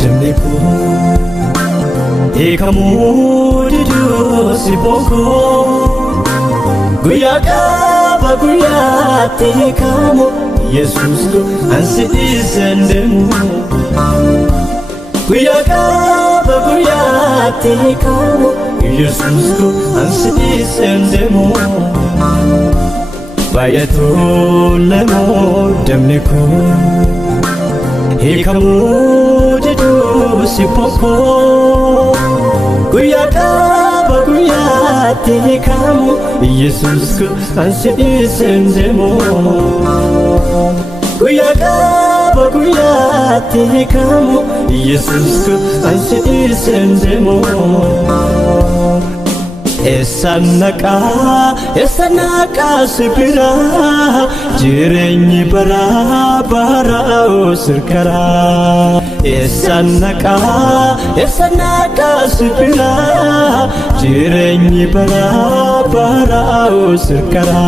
demniko ekamu didu siboko guyaka baguyati kamu Jesus ko ansi isendemu guyaka baguyati kamu Jesus ko ansi isendemu bayatu lemo demniko ekamu didu siboko guyaka baguyati kamu Jesus ko ansi isendemu guyaka baguyati kamu Jesus ko ansi isendemu esanaka sibira jirenyi bara sirkara esanaka sibira jirenyi bara sirkara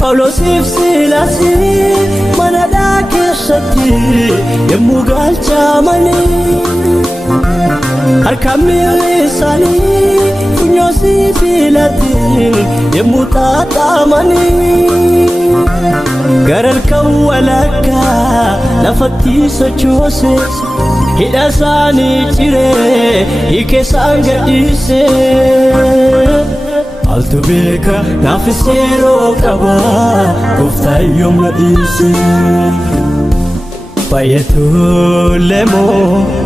Paulos ifsilasi manada kesati yemugal chamani arkamili sani kunyosi filati yemutata mani garal kawalaka lafati sochose hidasani chire ikesangadise altubeka nafisero kaba kufta yom ladisi bayatu lemo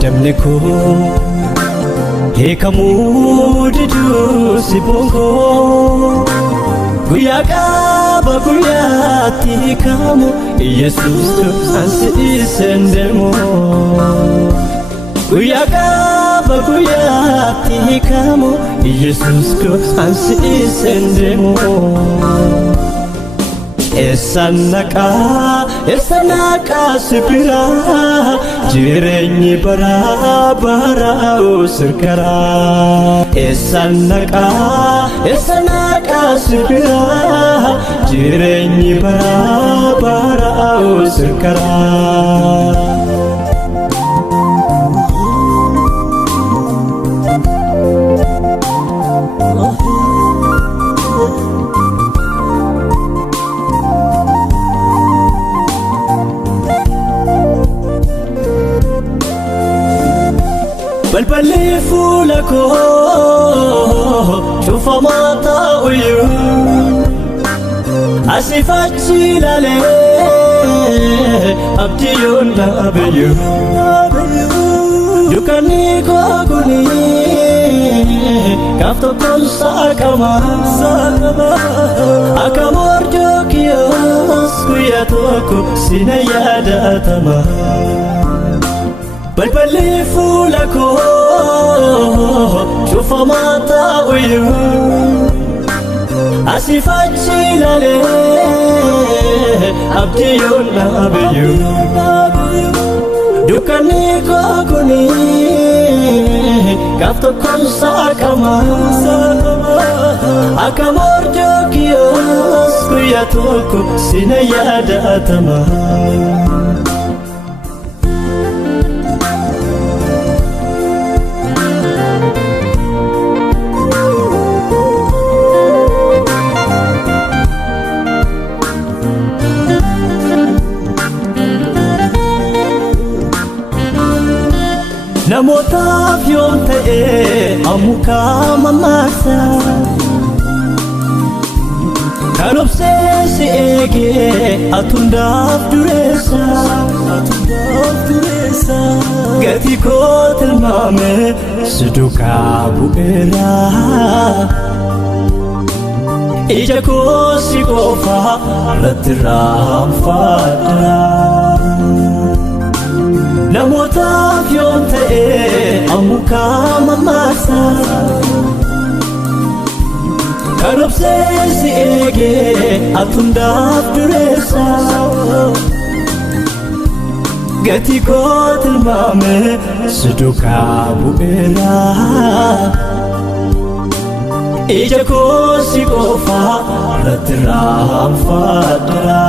demniko ekamu didu sibongo guyaka baguyati kamu Jesus ko ansi isendemo guyaka baguyati kamu Jesus ko ansi isendemu esanaka sibira jirenyi bara sirkara esanaka sibira jirenyi bara sirkara بلبلي فولكو شوف ما طاويو أسفتي لالي أبتيون بابيو يكني كوكوني كافتو كون ساكما أكامور جوكيوس كوياتوكو سينيادا تما بلبلي فولكو شوف ما طاويو أسفتي لالي أبتيون بابيو دكاني كوكوني كافتو كون ساكما أكامور جوكيوس كوياتوكو سينيادا تما namota fionte amuka mamasa kanopse siege atunda duresa gati kotel mame suduka buera ija kosi kofa ratram fada namota fionte amuka mamasa kanopse siege atunda duresa gatii koo tilmaame si duukaa bu'eera ija koo si qofa irratti raanfadheera.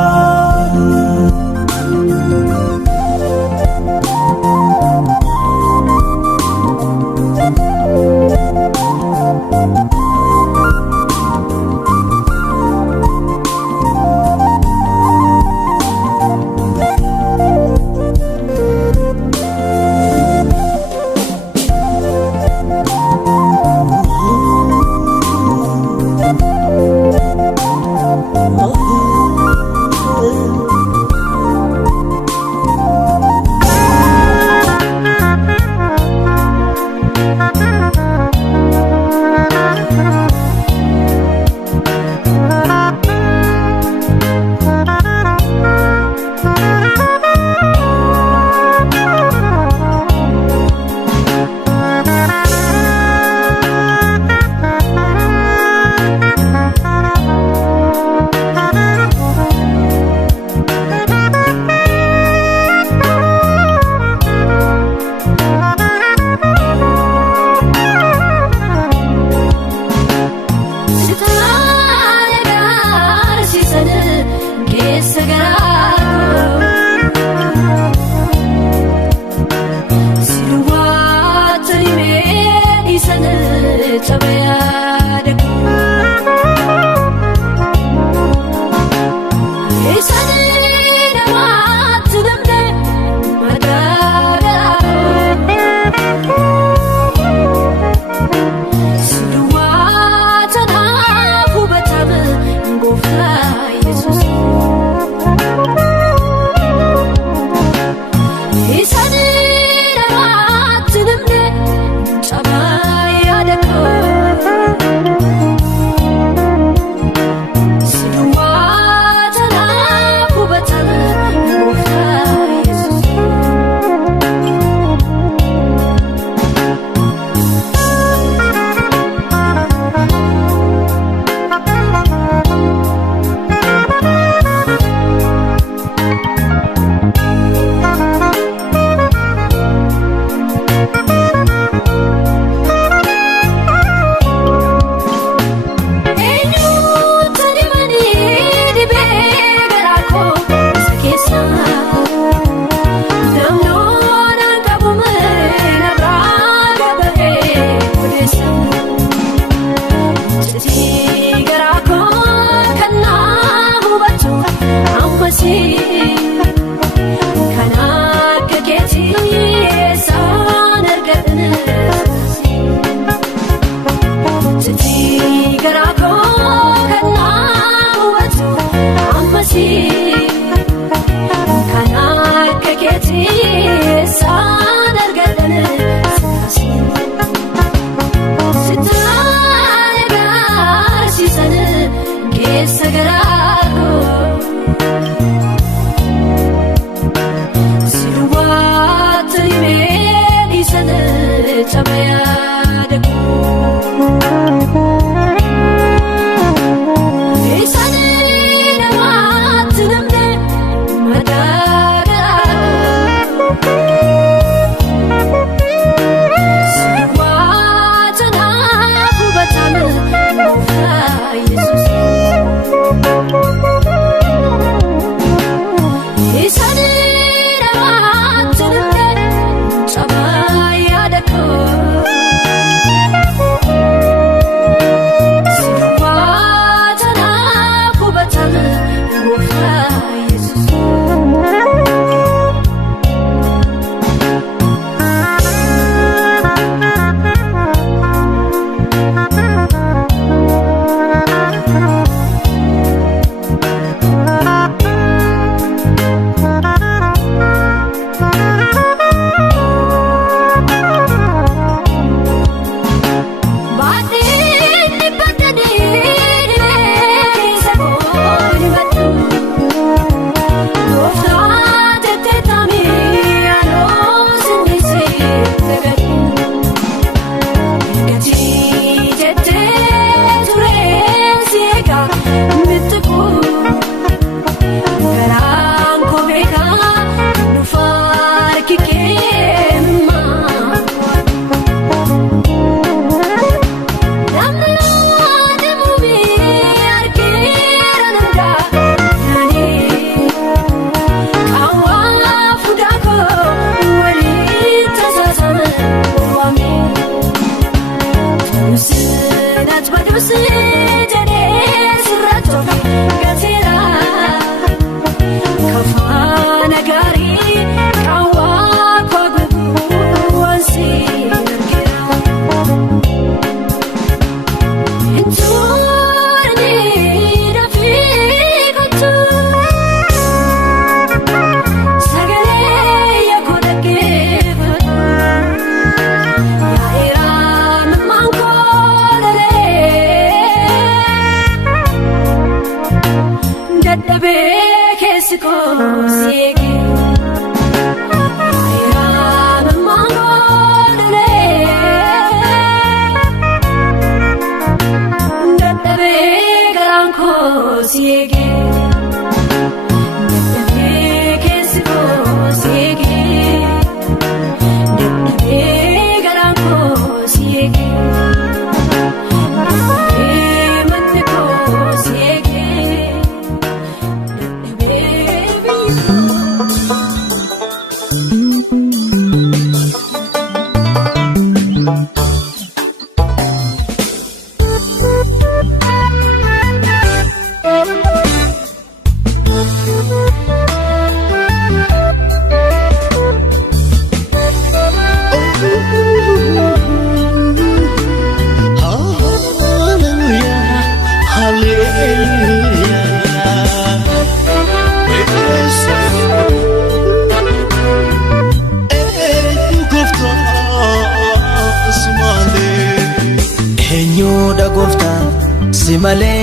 Simale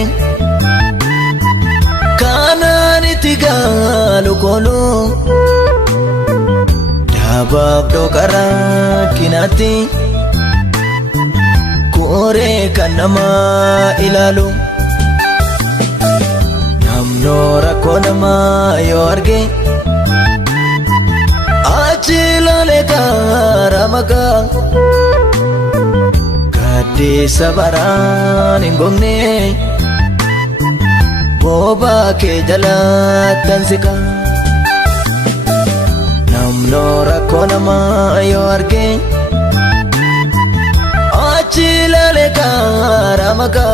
kanani tigalu kolo dabab dokara kinati kore kanama ilalu namnora konama yorge achilale karamaka di sabaran ingongne boba ke jalatan sika namnora konama yorge achilale karamaka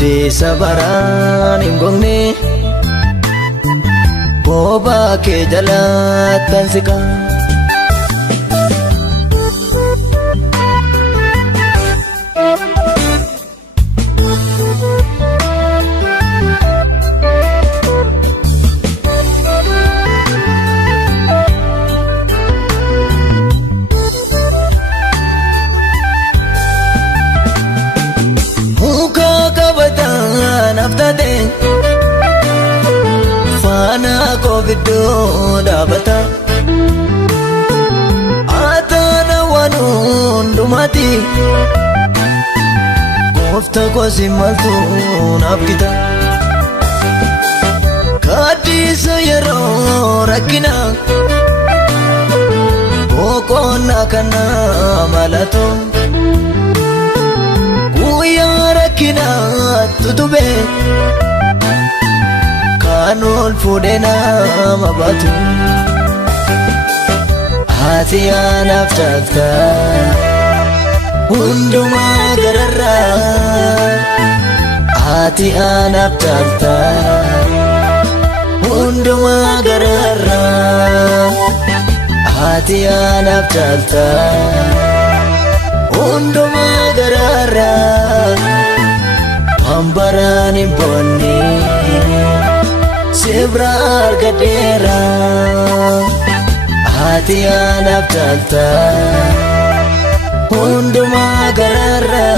di sabaran ingongne boba ke jalatan sika Fana kovido dabata atana wanundumati kofta kosimaltu nabkita kadisa yero rakina kokona kana malato kuya rakina tutube kanul fudena mabatu hati anaf talta unduma garara hati anaf talta unduma garara hati anaf talta unduma garara ambarani bonni sebrar gadera hati anaf talta unduma garara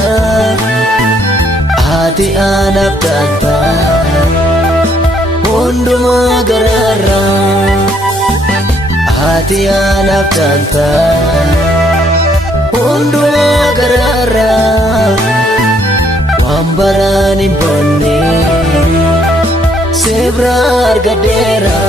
hati anaf talta unduma garara hati anaf talta unduma garara wambarani bonni sebrar gadera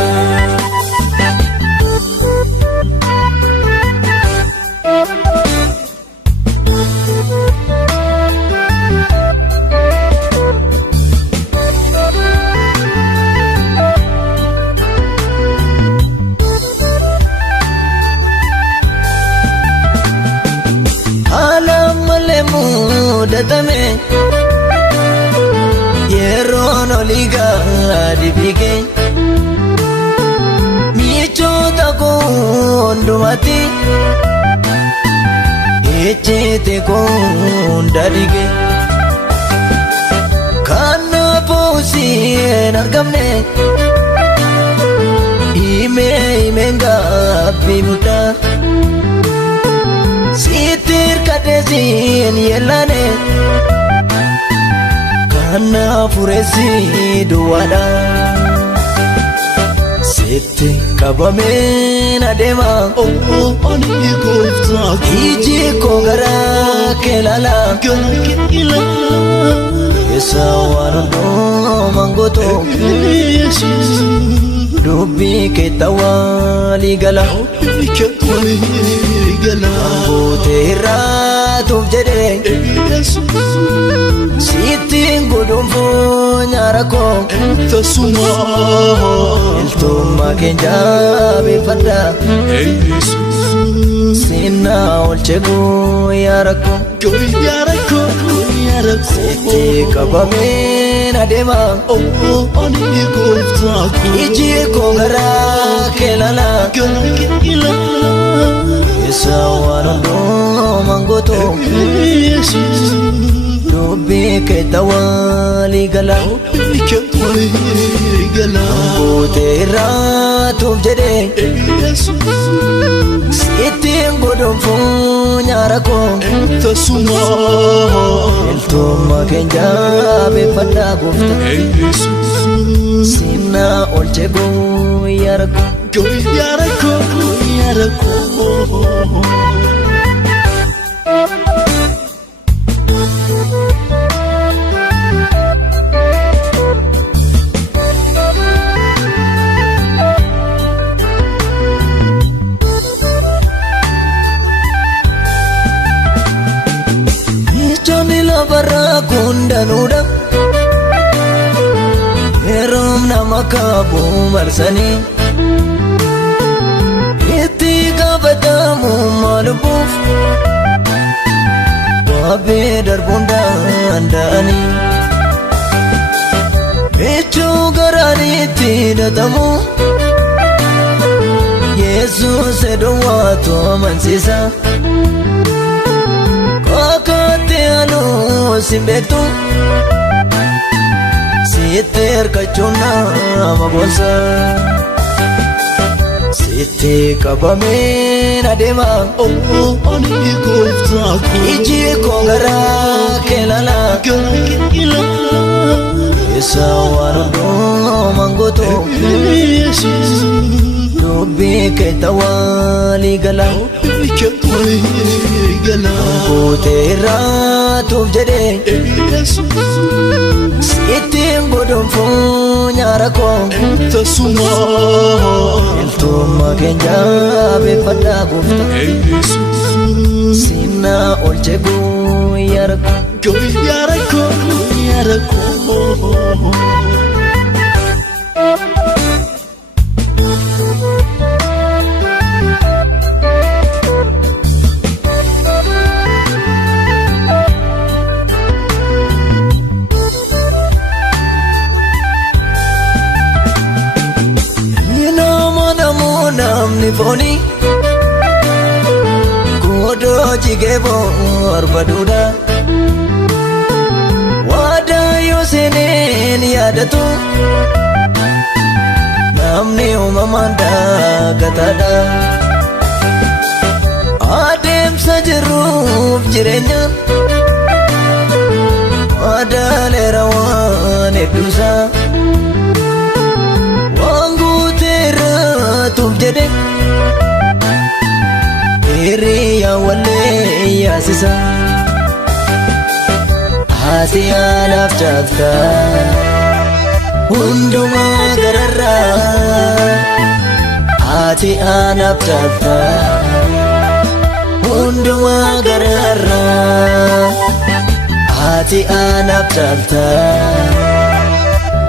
alam lemu abdatame yeroon olii gadi fiige michoota koo hundumatti ejjete koo hunda dige kanaafuu siin argamne himeen gaabbii muddaa sitti hirkadhe siin yeellane kanaafuu reessi duwwaadha sitti qabameen adeema iji koo garaa kee ilaala keessa waan hundumaan gootu dubbii kee tawaalii gala gootee irraatuuf jedhe sittiin godhuunfuu nyaara koo iltummaa keenya beeffadha sinnaa olche guyyaa rakkoo sitti qabameen adeema iji koo garaa kee ilaala keessa waan hundumaan gootu dubbii kee tawaalii gala gootee irraatuuf jedhe sittiin godhuunfuu nyaara koo iltummaa keenya beeffadha goofta sinnaa olche guyyaa rakkoo kundanuudha yeroom nama kaabuu marsanii itti gaafatamu maalubuuf waabee darbuun danda'anii michuu garaanitti hidhatamu Yesuus edowwaatu amansiisa sin beektu sitti hirkachuun nama boonsa sitti qabameen adeema iji koo garaa kee ilaala keessa waan hundumaan gootu dubbii kee tawaalii gala gootee irraatuuf jedhe sittiin godhuunfuu nyaara koo iltummaa keenya beeffadha goofta sinnaa olche guyyaa rakkoo namni foonii godoo jigee barbaadudha waadaa yoo seeneen yaadatu namni uumamaan daakataadha adeemsa jirruuf jireenya waadaaleera waan hedduusaa tuuf jedhe hiriyaa wallee yaasisa haati anaaf jaalta hundumaa gararraa haati anaaf jaalta hundumaa gararraa haati anaaf jaalta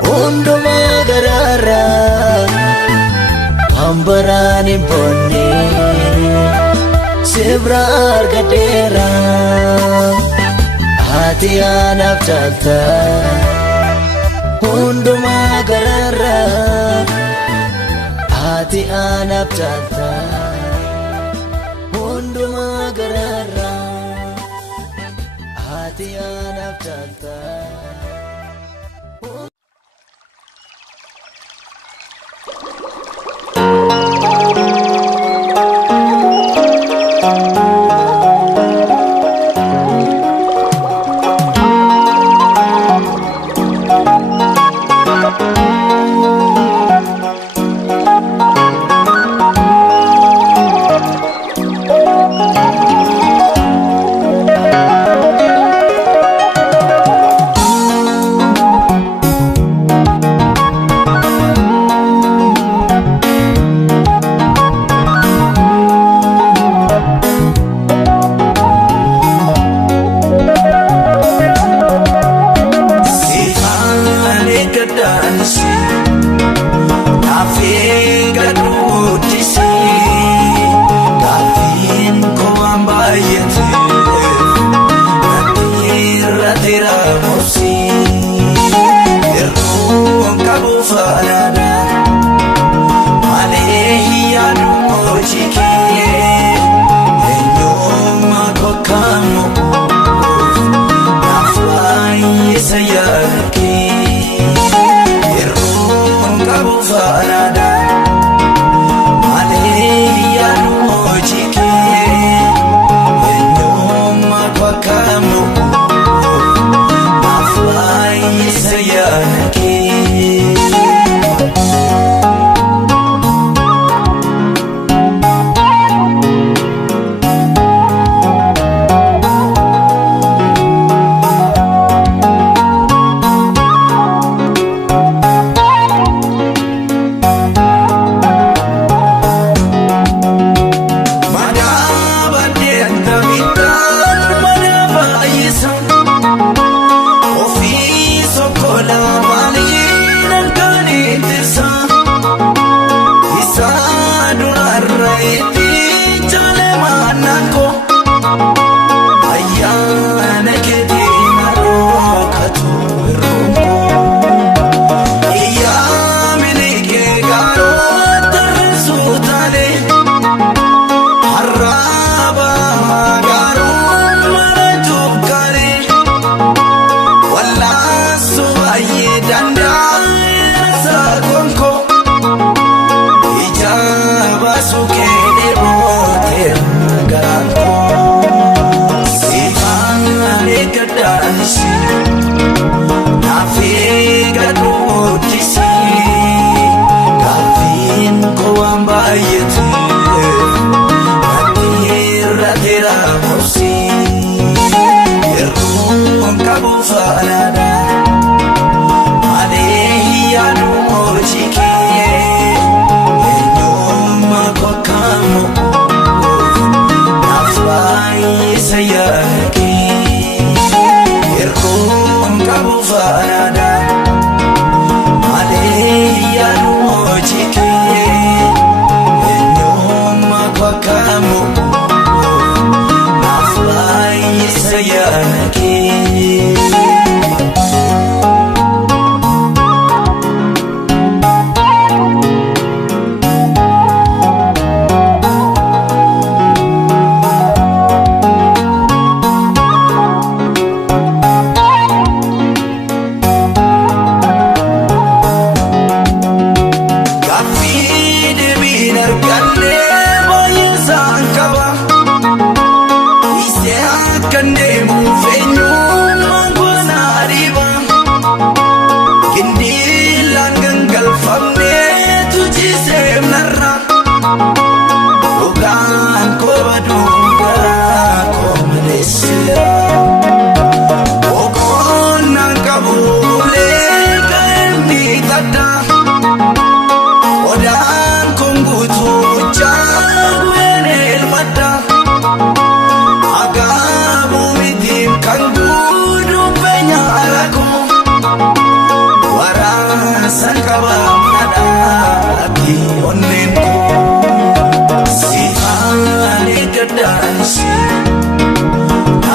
hundumaa gararraa ambaraan hin boonne sibra argadeera haati ati anaaf caalta hundumaa gararraa ati anaaf caalta hundumaa gararraa ati anaaf caalta.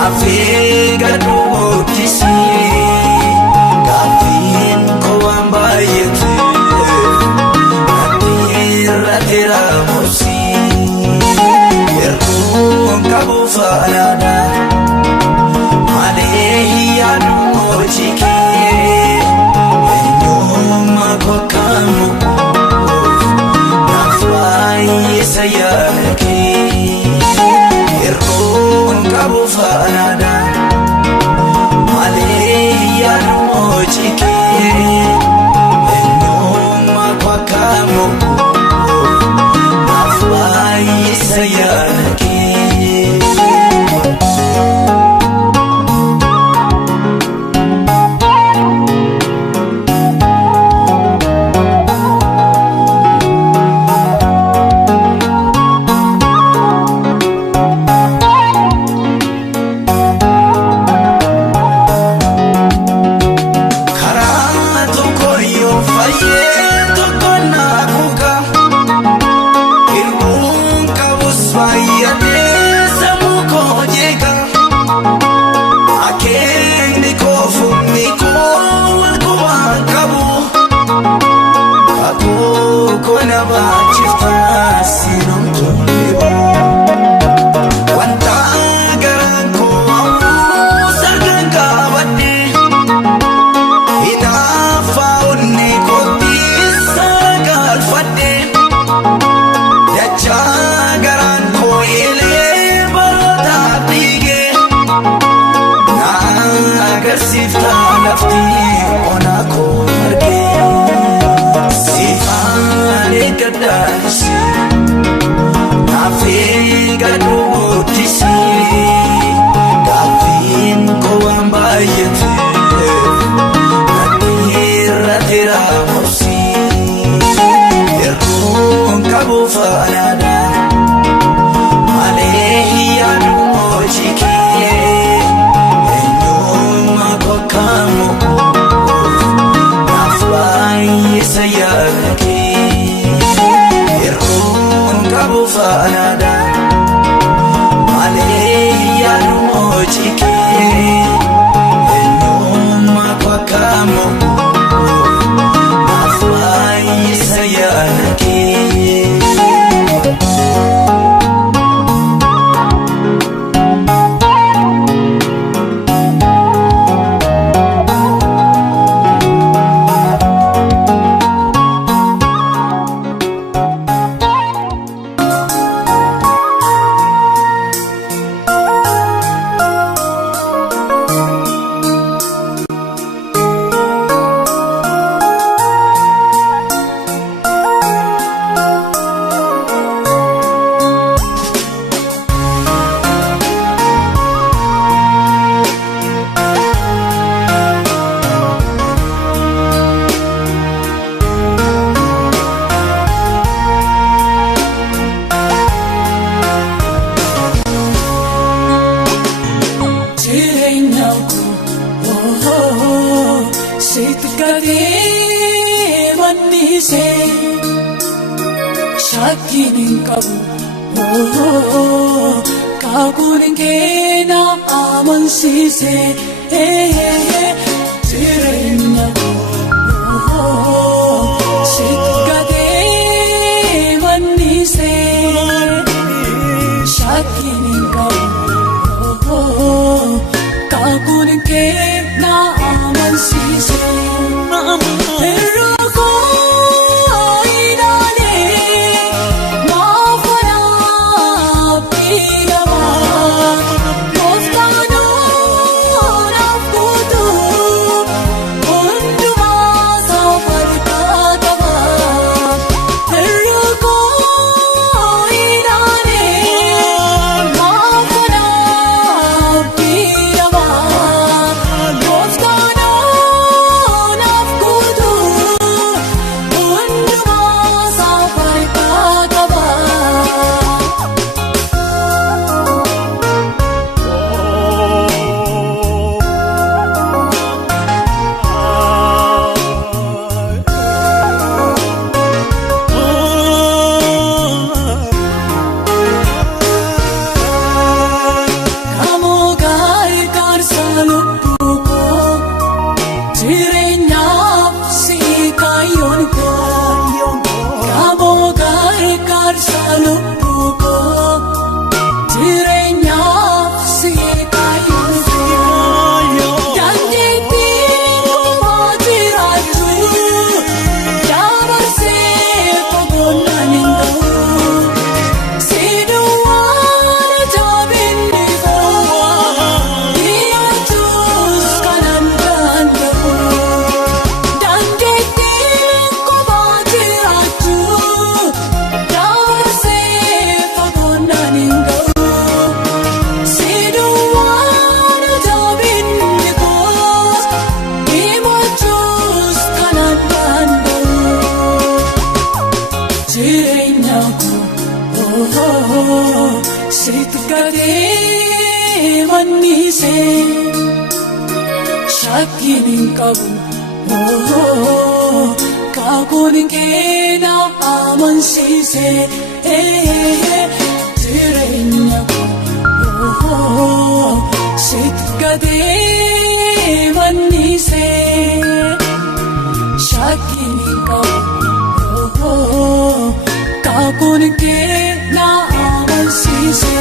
Afi faanaadha malee yaaduma cikee eenyummaa kwakaamu naaf baay'isa yaada kee. shakkiin qabu kakuun keena amansiise jireenya koo sitti gadee mannise shakkiin qabu kakuun keena amansiise.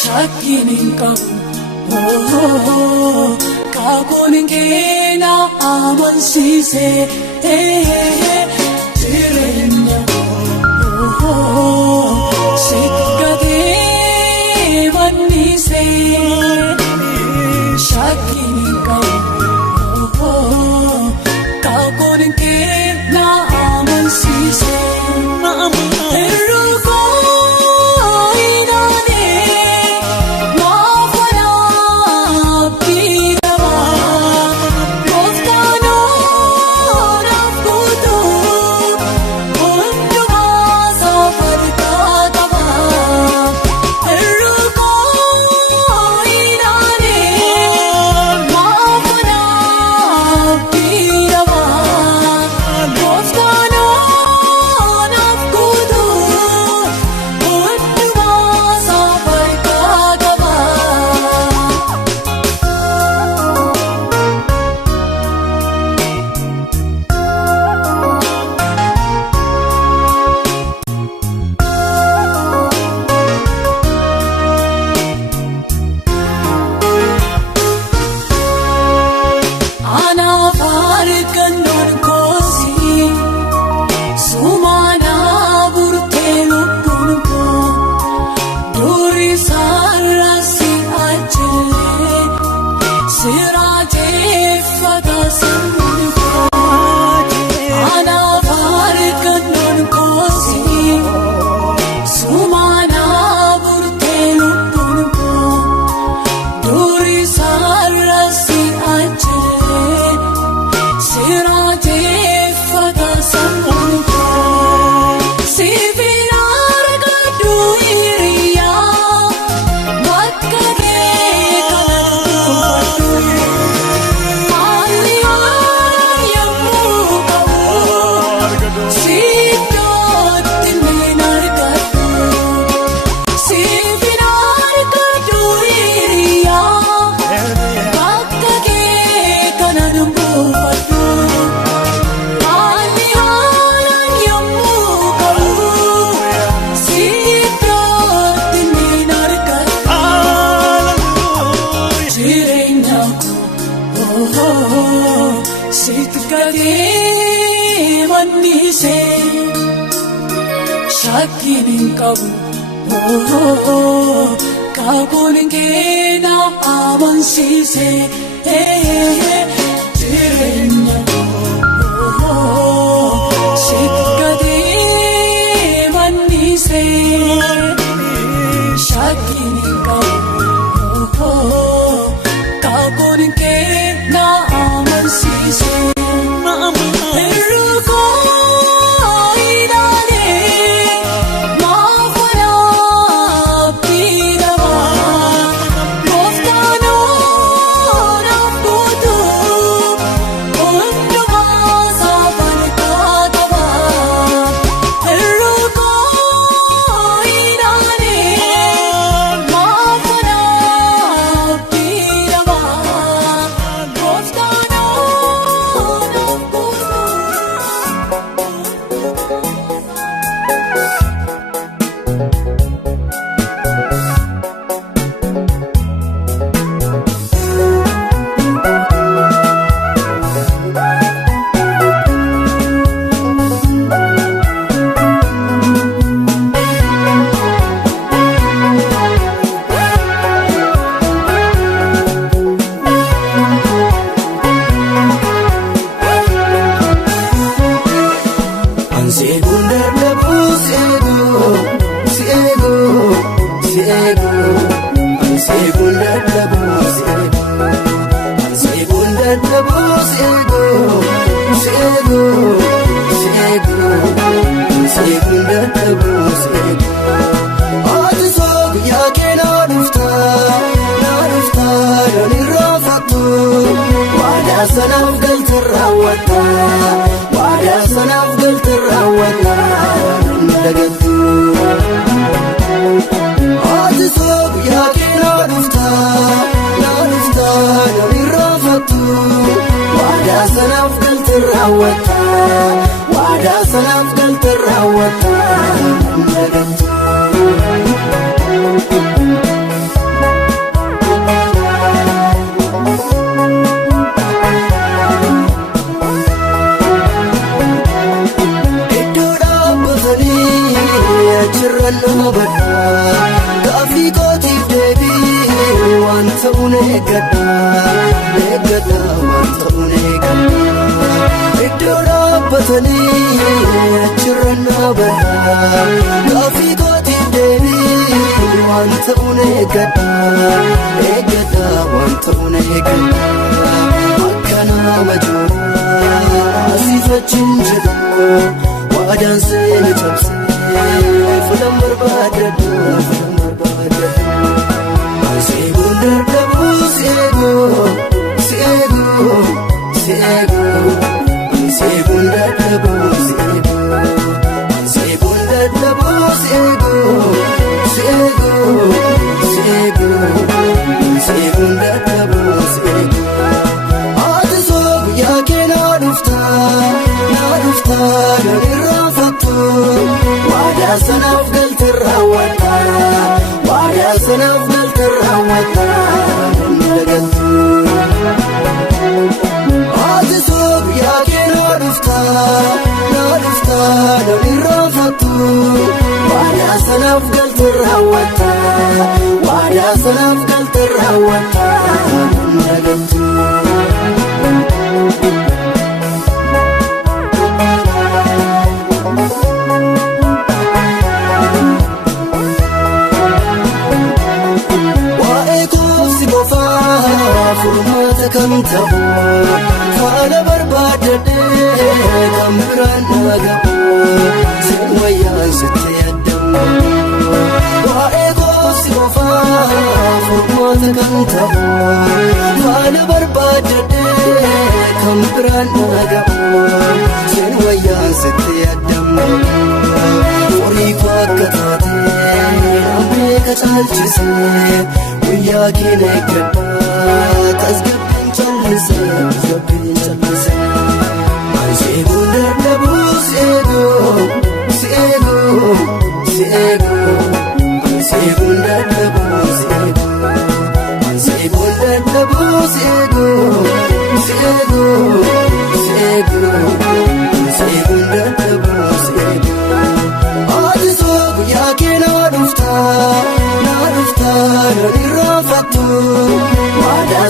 Shakkiin qabu kakuun keena amansiise jireenya koo sitti gadee mannise shakkiin qabu kakuun keena amansiise. oh, oh, oh. Sitkate manise shakinin kabu kagunin kena amansise tirenya sitkate manise shakinin kabu kagunin kena amansise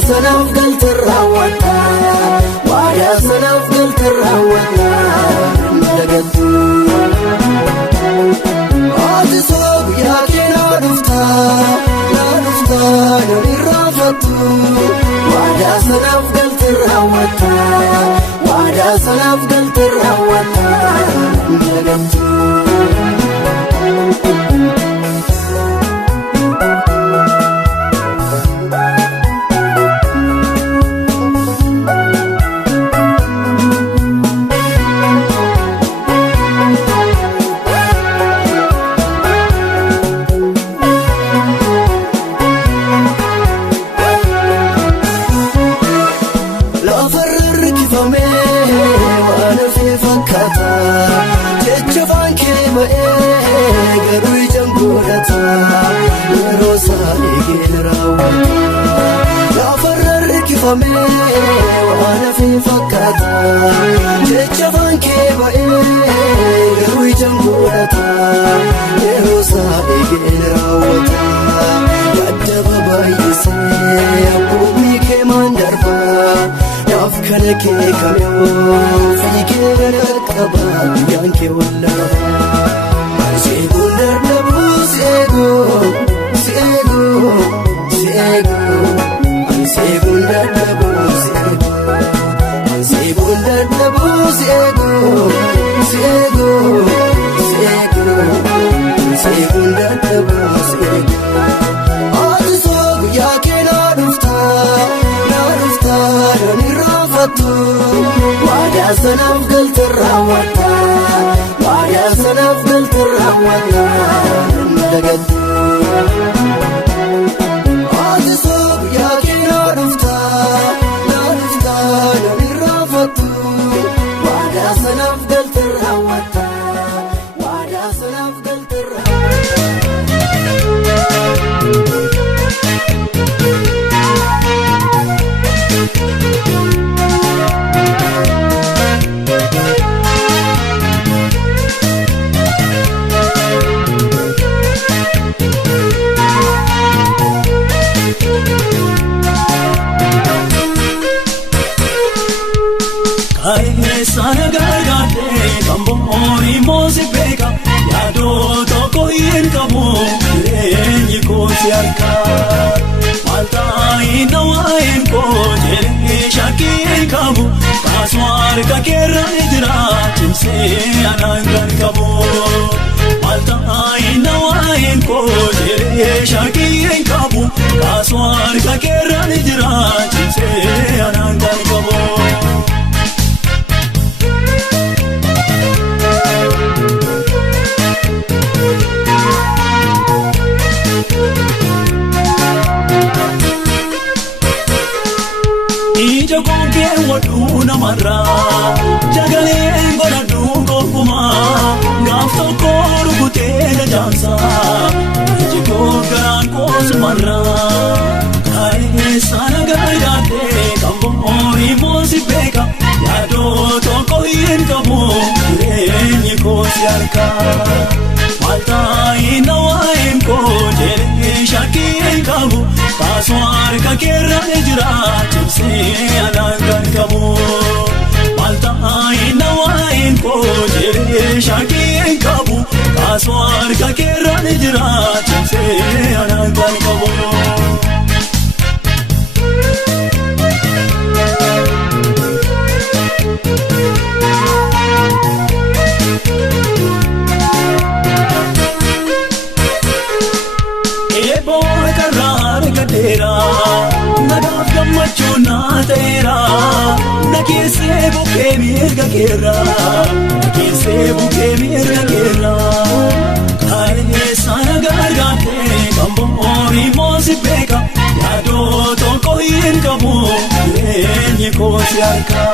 sanaaf galta raawwadha waadaa sanaaf galta raawwadha dagattu ati soo guyyaa kee naa dhufta namni raafattu waadaa sanaaf galta raawwadha waadaa sanaaf galta raawwadha dagattu garuu ijaan godhata yeroo isaanii raawwata lafarra hirkifamee waan hafee fakkaata jecha afaan kee ba'ee garuu ijaan godhata yeroo isaanii raawwata yaadaba baay'isee abboommi kee maan darba naaf kana kee kamee fiigee dhaqqaba guyyaan kee wallaaba. Seegun dadhabu seegun dadhabu seegun dadhabu seegun dadhabu ati soo guyyaa kee naa dhufta namni raafattu waadaa sanaaf galta raawwadha waadaa sanaaf galta raawwadha dagattu ati soo guyyaa kee naa dhufta namni raafattu waadaa sanaaf galta raawwadha waadaa sanaaf galta raawwadha. Sana gargaarte kamboori moosi beeka yaadoo tokko hin qabu jireenyi kooti harka maltaayi nawaayin koo jireenyi shakkii hin qabu kaasuu harka keerra ni jira cimsee anaan kan qabu maltaayi nawaayin koo jireenyi shakkii hin qabu kaasuu harka keerra ni jira cimsee anaan kan qabu. Ija kookee waduu namarraa jagaleen godhadhuu gonkumaa gaaf tokko rukutee jajaansaa iji koo garaan koosumarraa kaayee sana gargaartee kamboori moosi beeka yaadoo tokko hin qabu jireenyi kooti harka maltaayi nawaayin koo jireenyi shakkii hin qabu kaasuu harka keerra ni jira cimsee anaan kan qabu maltaayi nawaayin koo jireenyi shakkii hin qabu kaasuu harka keerra ni jira cimsee anaan kan qabu. Nagaaf gammachuu naa ta'eera nageessee bukkee mirga keerra nageessee bukkee mirga keerra kaayee sana gargaartee kamboori moosi beeka yaadoo tokko hin qabu jireenyi kooti harka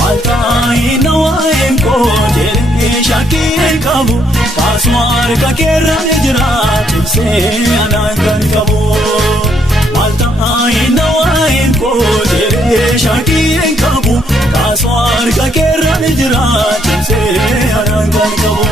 maltaayi nawaayin koo jireenyi shakkii hin qabu kaasuu harka keerra ni jira cimsee anaan kan qabu. Maltaayi nawaayin koo jireenyi shakkii hin qabu kaasuu harka keerra ni jira cimsee anaan kan qabu.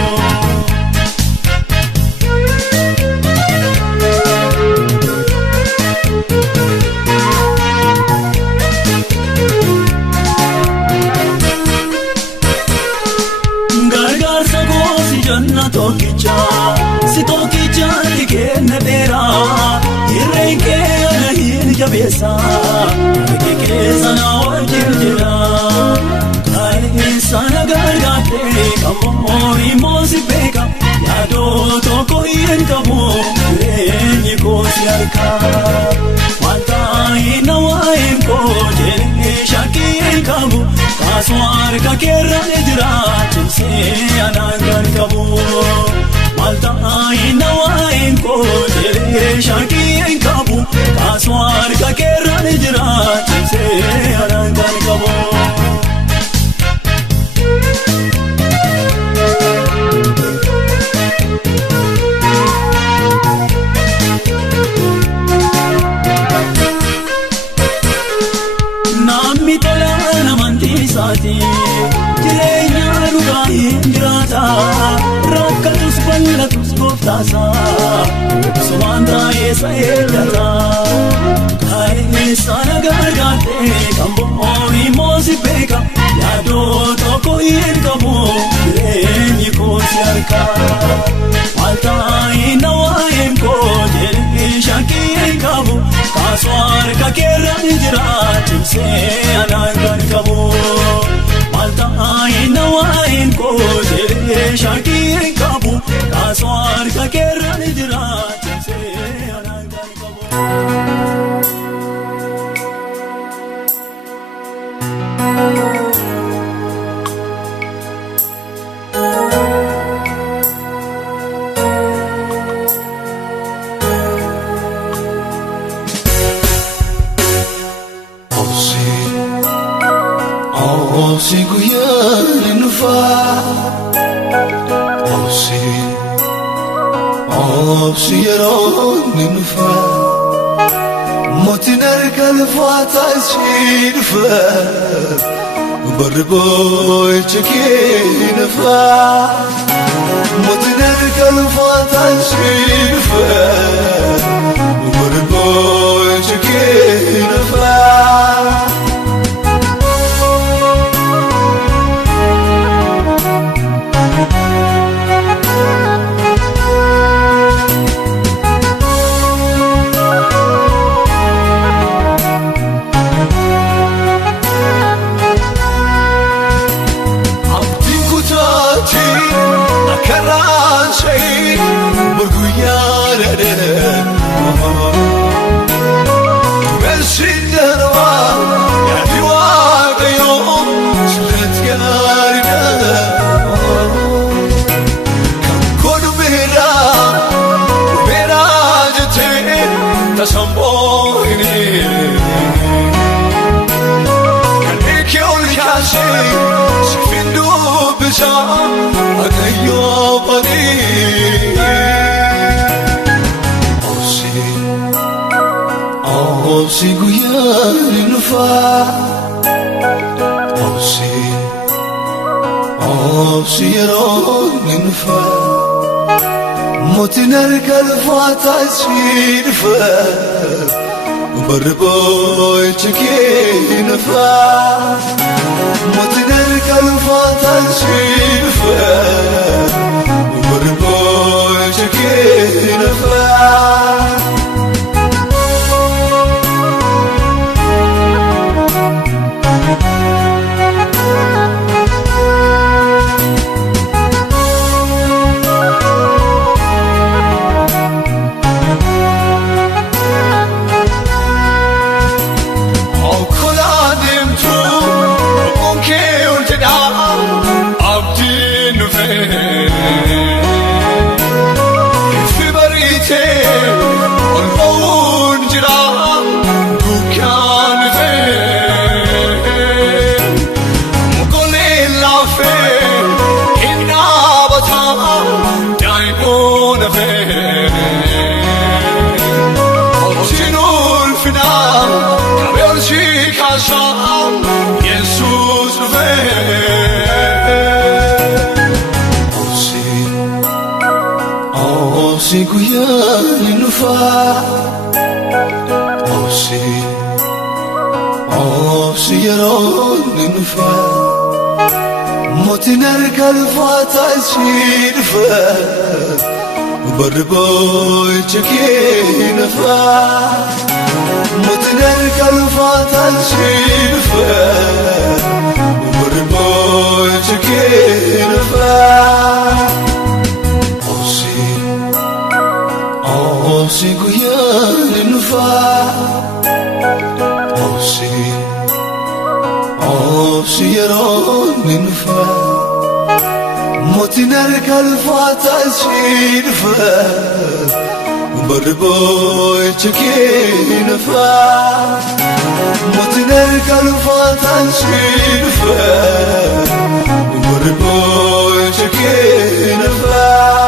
sana gargaarte kamoori moosi beeka yaadoo tokko hin qabu jireenyi koosi harkaa waltaayi na waa'een koo jedhee shakkii hin qabu kaasuu harka keerra ni jira cimsee anaan gargabu waltaayi na waa'een koo jedhee shakkii hin qabu kaasuu harka keerra ni jira cimsee anaan gargabu. Jireenya dhugaa hin jiraata rakkatus bal'atus gooftaasa sumaan taa'eessa eeggata kaa'ee sana gargaarte kan bo'oon moosi beeka yaadoo tokko hin qabu jireenyi koosi harkaa waltaayi na waa'een koo jedhee shakkii hin qabu kaasuu harka keerra ni jira cimsee anaan gargabu. Waltaayi na waa'een koo jedhee shakkii hin qabu kaasuu harka keerra ni jira cimsee anaan gargabu. Obsi guyyaa nufaa obsi yeroo nufaa mootiin harka lafaataa ishee dhufaa barri boo'icha kee nufaa mootiin harka lafaataa ishee dhufaa barri boo'icha kee nufaa. Obsi guyyaa nufaa obsi yeroo nufaa mootiin harka lafaataa ishee dhufaa barri boo'icha kee nufaa mootiin harka lafaataa ishee dhufaa barri boo'icha kee nufaa. Obsi guyyaa nufaa obsi yeroo nufaa mootiin harka lafaataa ishee dhufaa barri boo'icha kee nufaa mootiin harka lafaataa ishee dhufaa barri boo'icha شيرون ننفى موتي نركل فاتس شينفى بربوي تشكي نفى موتي نركل فاتس شينفى بربوي تشكي نفى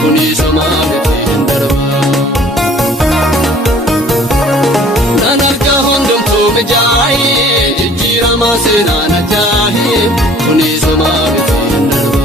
kunis maamiti hin darba. Nan argaa hundumtuu mijaa'ee jijjiirama seenaan ajaa'ee kunis maamiti hin darba.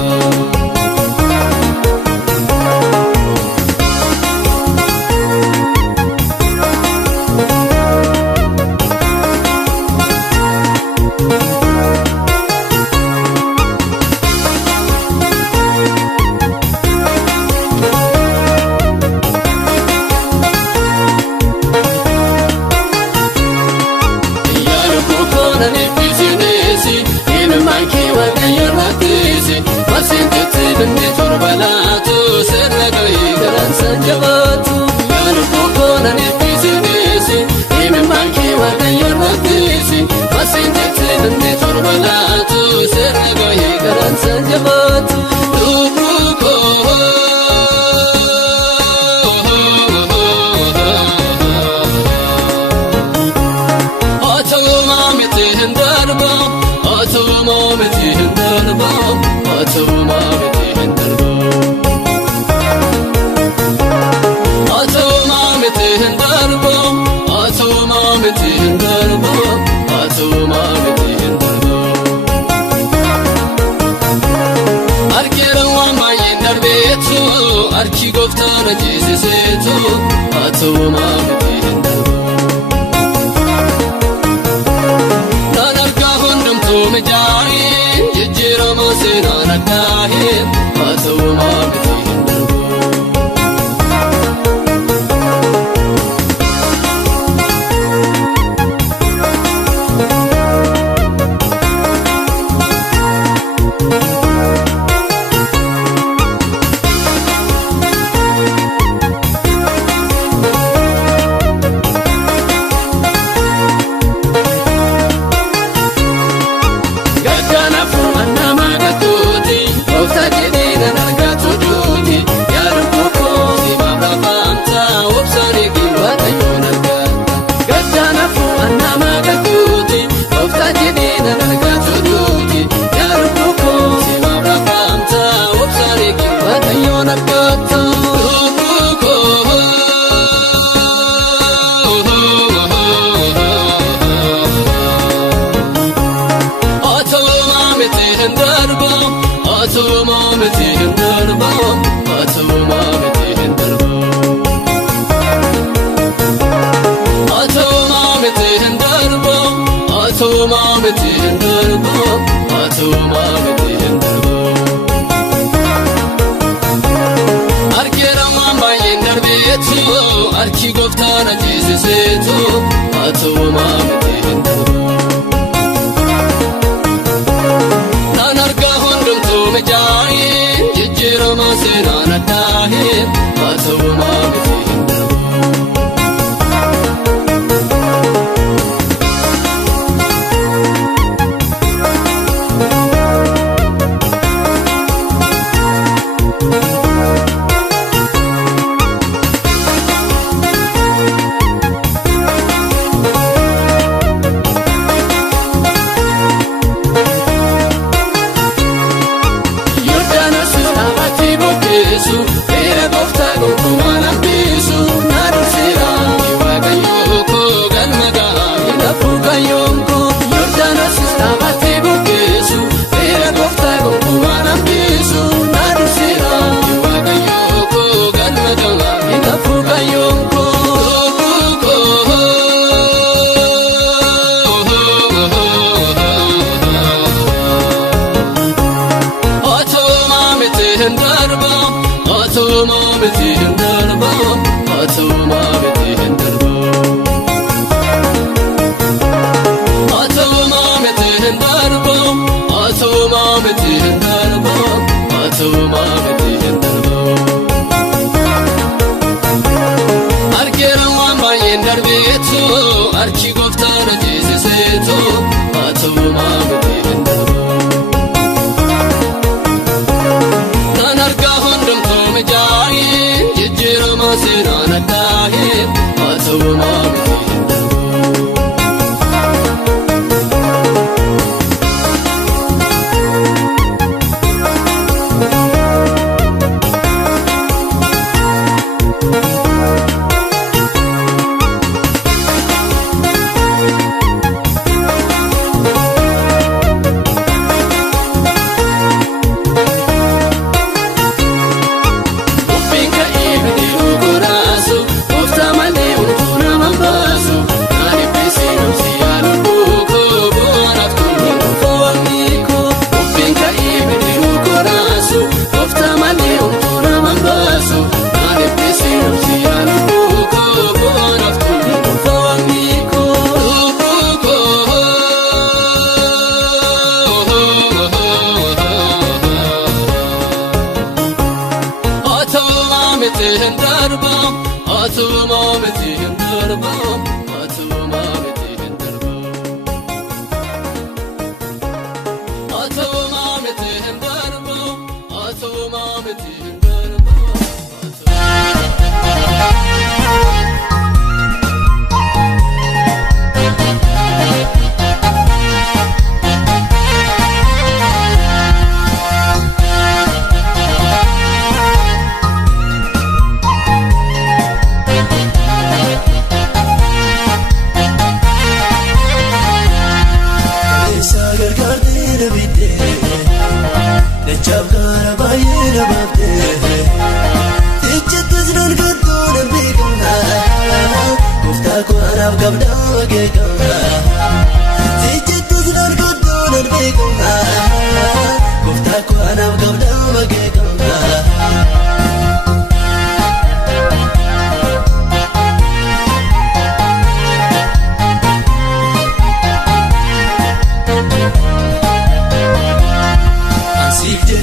Bende torbalaatu sirna gahee garaan san jabaatu yaanu kokoona neefisineesi himi maankii waaqayyo rakkeesi masiin jettee bende torbalaatu sirna gahee garaan san jabaatu lubbuu koo otuma miti hin darba otuma miti hin darba otuma miti miti hin darba atuma miti hin darba. Argeera waan baay'een darbeetu arki gooftaan ajjeesiseetu atuma miti hin darba. Nan argaa hundumtuu mijaa'een jijjiirama seenaan addaa'een atuma miti hin darba. Atuma miti hin darba atuma miti hin darba. Atuma miti hin darba atuma miti hin darba atuma miti hin darba. Argeera waan baay'een darbeetu arki gooftaan ajjeesiseetu atuma miti hin darba. Nan argaa hundumtuu mijaa'een jijjiirama seenaan addaa'een atuma miti hin darba. Atuma miti hin darba atuma miti hin darba. Atuma miti hin darba atuma miti hin darba atuma miti hin darba. Argeera waan baay'een darbeetu arki gooftaan ajjeesiseetu atuma miti hin darba. Nan argaa hundumtuu mijaa'een jijjiirama seenaan addaa'een atuma miti hin darba. darba atuma miti hin darba atuma miti hin darba atuma miti hin darba atuma miti hin darba Chabgara bayina babde Tichittu zinan gaddu nabigana Kufta ko arab gabda wagekana Tichittu zinan gaddu nabigana Kufta ko arab gabda wagekana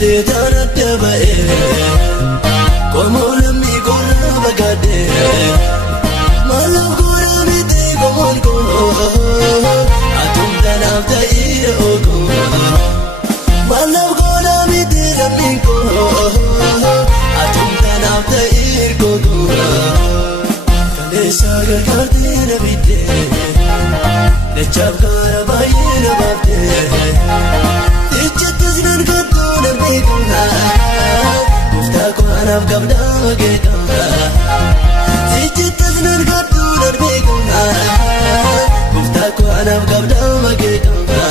Dana dabae Komo lammi gora bagade Malam gora miti komol ko Atum danaf tair ogo Malam gora miti lammi ko Atum danaf tair kogo Kale sagar karte nabide Lechab kara bayi nababde Tichittu zinan gaddu Kufta ko arab gabda wagekana Tichittu zinan gaddu nabigana Kufta ko arab gabda wagekana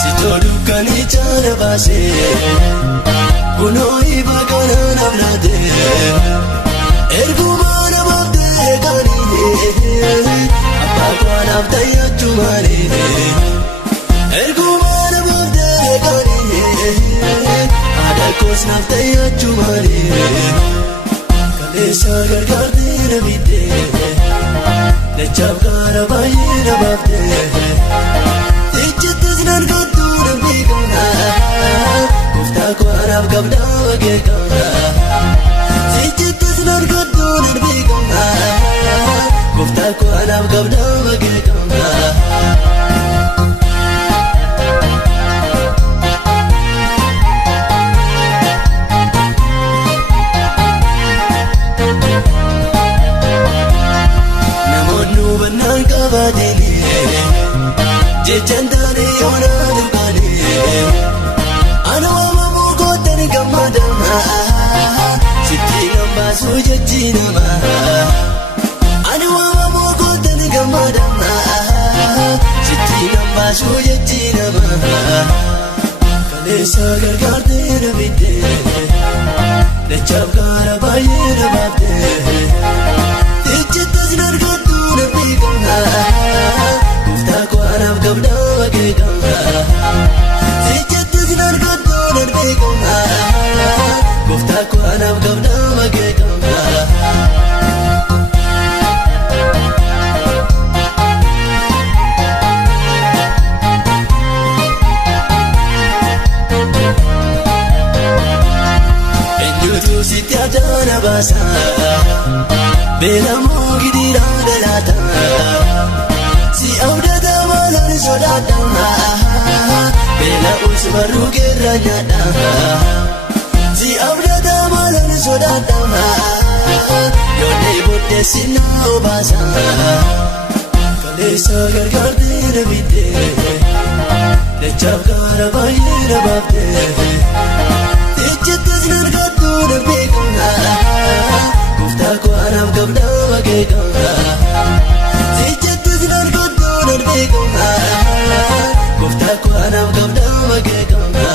Sito dukkani chala baase Kunoi bagana navlade Ergumana babde gani Abba kwan avdaya chumare Ergumana babde gani Ada kos navdaya chumare Kale sagar garde nabide Lechab kara bayina babde Tichittu zinan gaddu nabigana Kufta ko arab gabda wagekana Tichittu zinan gaddu nabigana Kufta ko arab gabda wagekana Namoonni hubannaan qabaatani Jechaan taane yoona dhugaani Ana waamamu gootan gammadama Sitti nambaasu jechi nama Ani waamamu gootan gammadama Sitti nambaasu jechi nama Kaleessa gargaarte nabidde Lechab kara baay'ee nabaabde Tichittu zinan gaddu nabigana Kufta ko arab gabda wagekana Tichittu zinan gaddu nabigana Kufta ko arab gabda wagekana Enjutu sitti adana basa Belamoo gidira galata Si abdata malan sodata Bela usmaru gerra nyada Si abdata malan sodata Yode bodde sinna obasa Kaleessa gargaarte nabide Lechab kara baay'ee nabaabde Tichittu zinan gaddu nabigana Kufta ko arab gabda wagekana Tichittu zinan gaddu nabigana Kufta ko arab gabda wagekana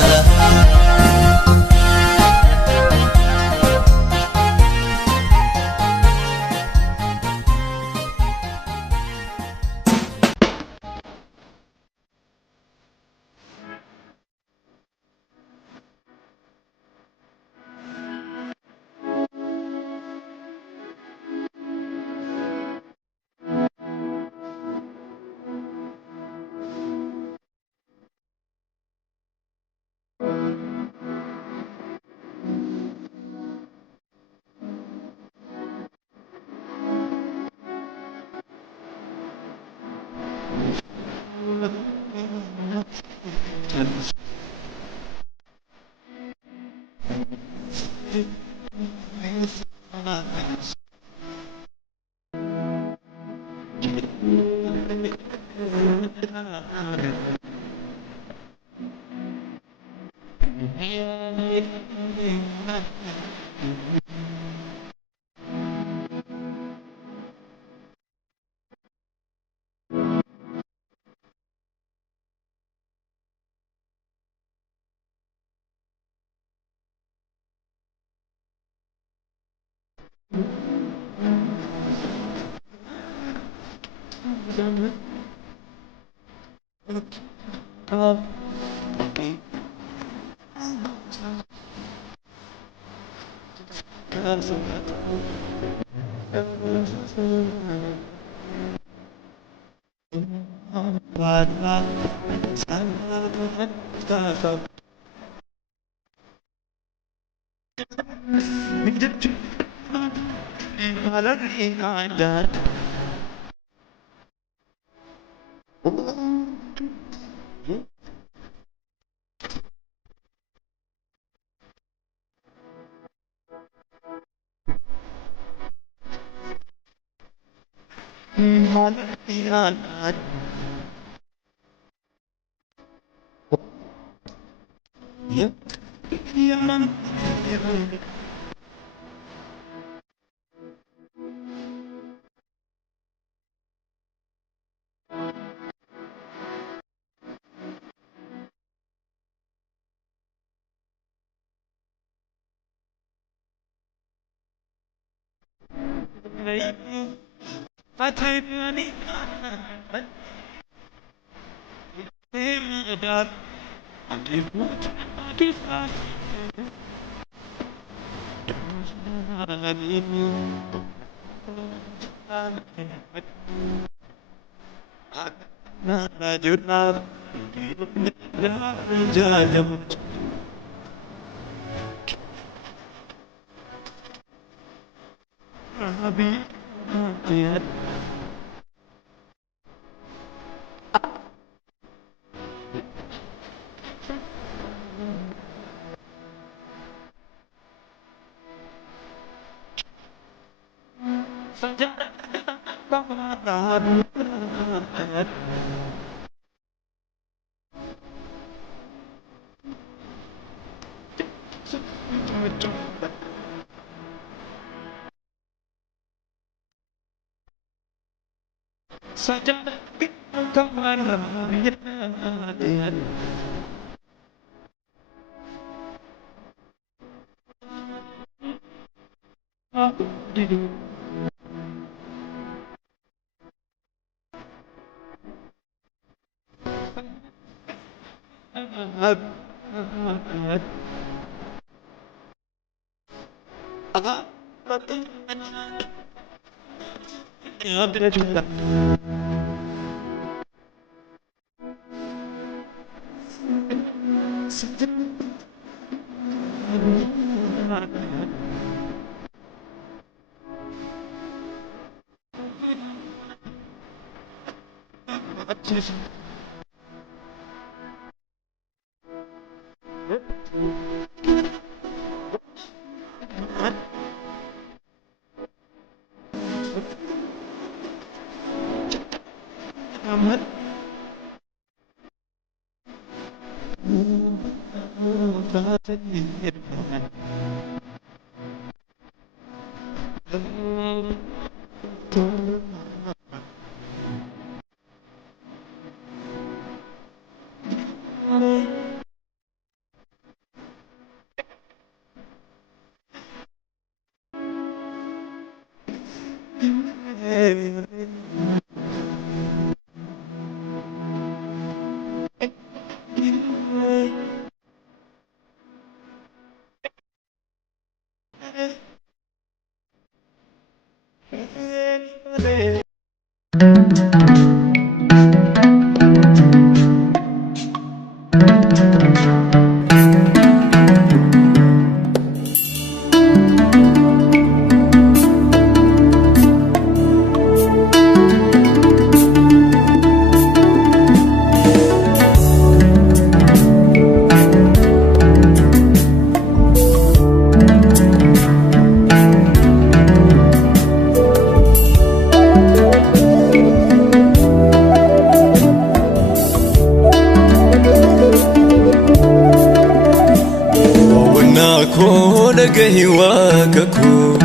Wawanako nagahi wakako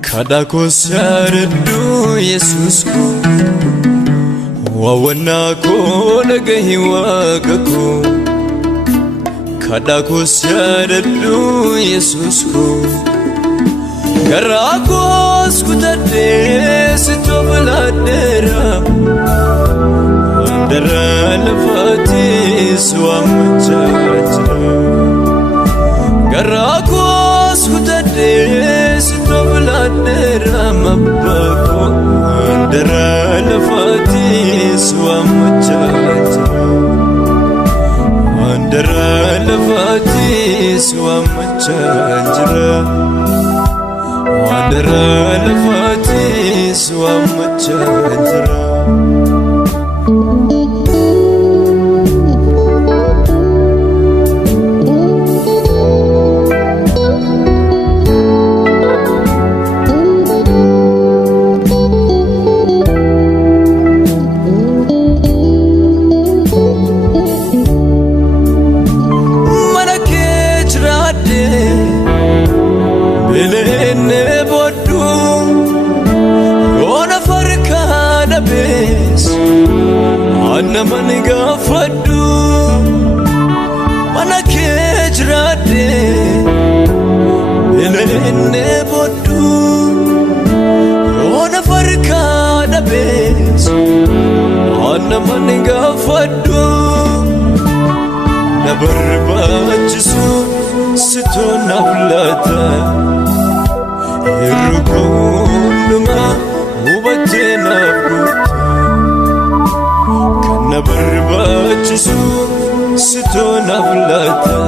Kadako saradu Jesus ko Wawanako nagahi wakako Kadako saradu Jesus ko Garako skutade sitobladera Andara lafati swamchachra Garako skutade sitobladera mabako Andara lafati swamchachra Andara lafati swamchachra Andara lafati swamchachra Naman gafadu mana kejrade elene bodu ona farka da bes naman gafadu nabarbajisu sitona blata irukunduma ubatena Nabarbachisu sitona blata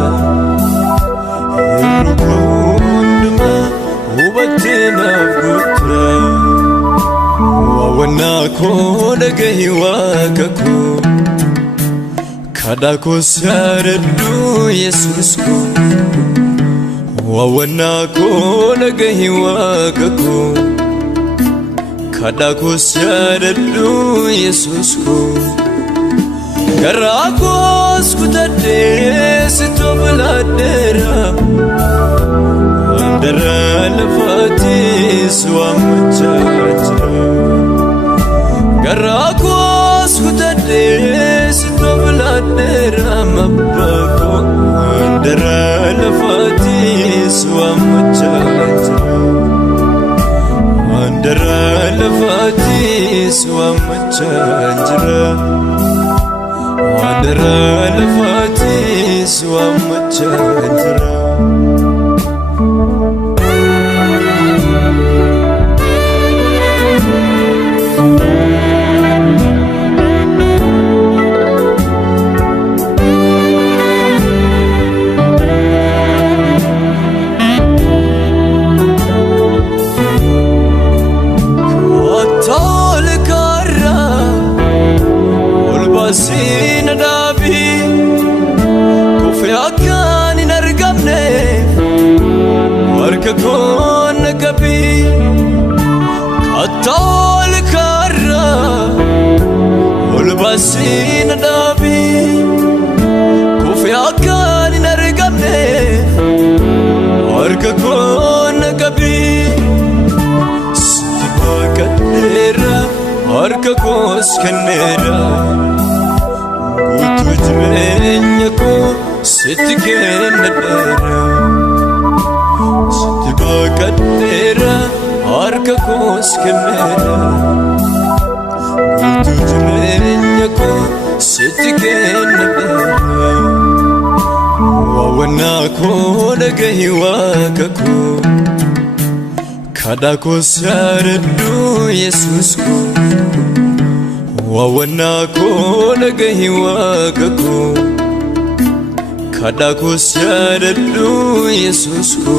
Irukunduma ubatena gutra Wawanako nagahi wakako Kadako saradu Jesus ko Wawanako nagahi wakako Kadako saradu Jesus ko Garako skutade sitobladera Andara lafati swamchachra Garako skutade sitobladera mabako Andara lafati swamchachra Andara lafati swamchachra Andara lafati swamchachra Kon gabi Atol karra Ulbasin dabi Kufi akan nargamne Arka kon gabi Siba kadera Arka kos kanera Gutu jmenya ko sitken nadera Kadera arka kos kemera Gutu jmenya ko sitkenera Wawanako nagahi wakako Kadako saradu Jesus ko Wawanako nagahi wakako Kadako saradu Jesus ko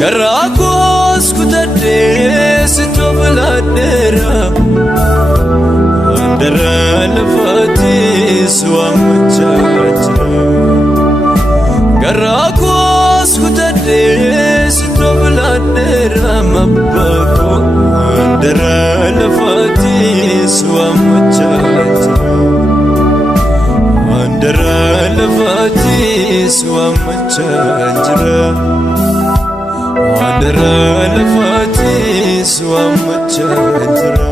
Garako skutade sitobladera Andara lafati swamchachra Garako skutade sitobladera mabako Andara lafati swamchachra Daralafatis wamachanjira Daralafatis wamachanjira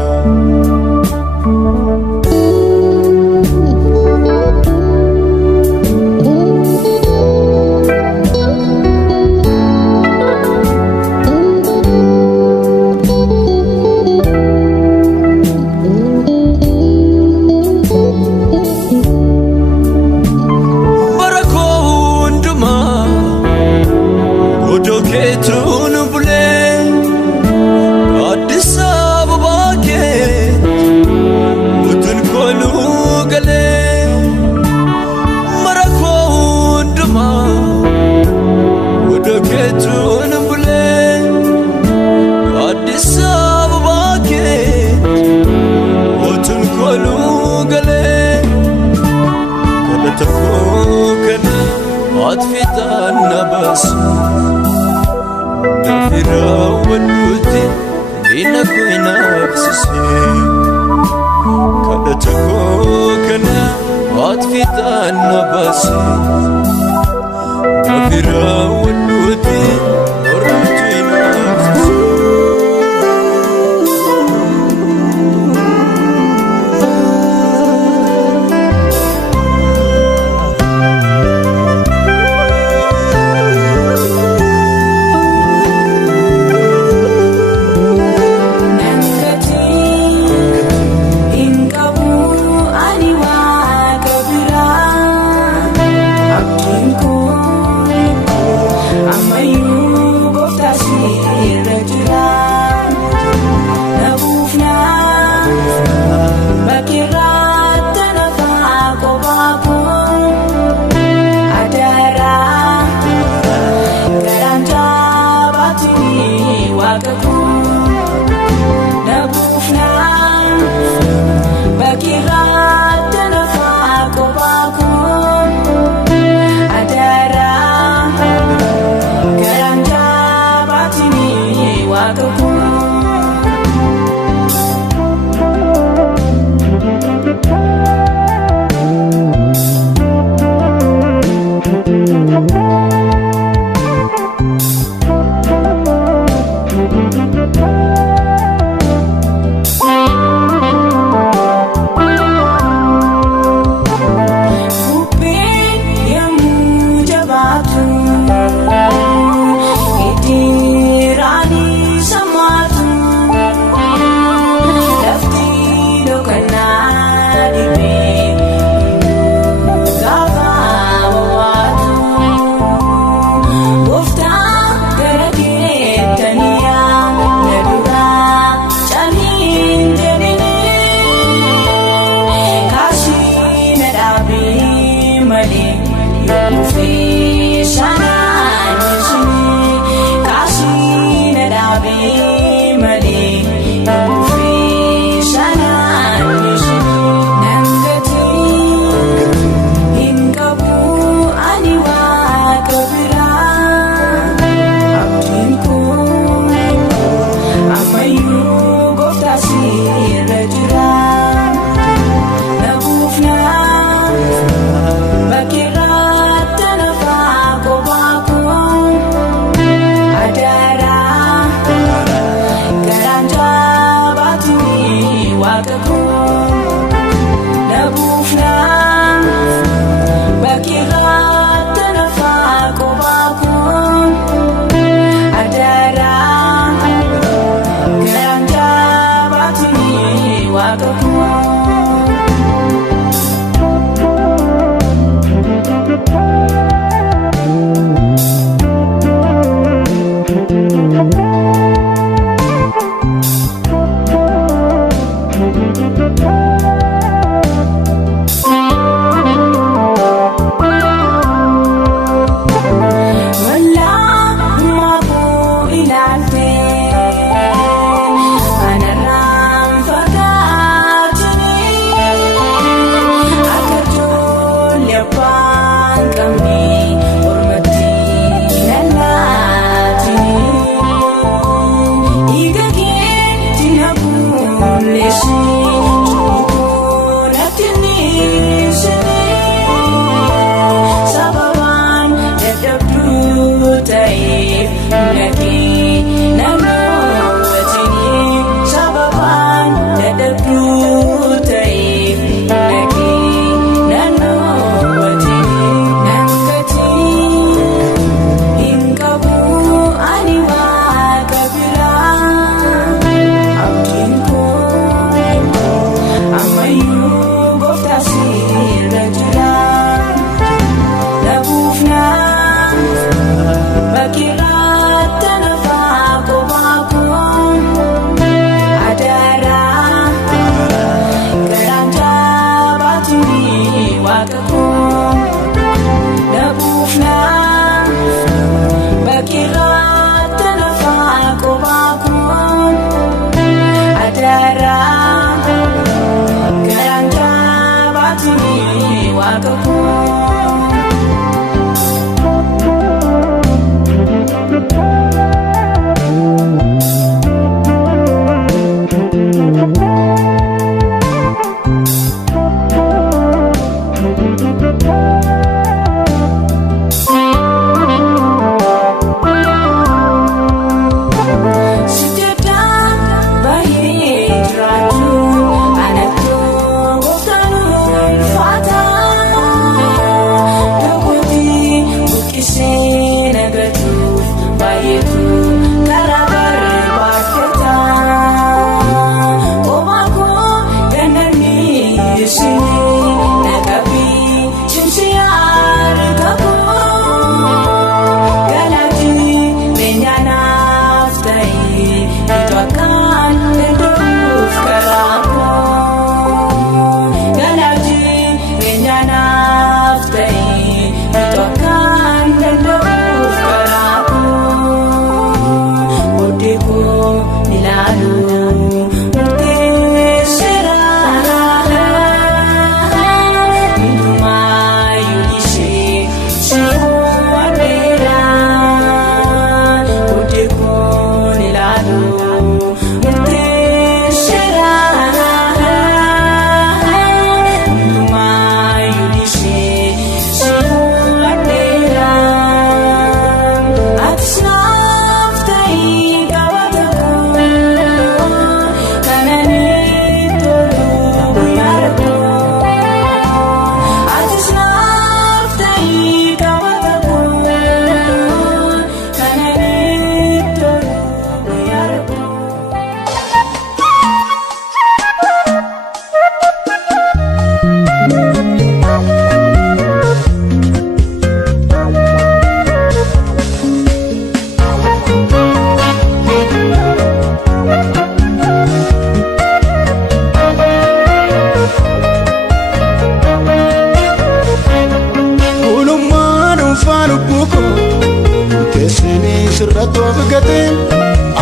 sirratoo figateen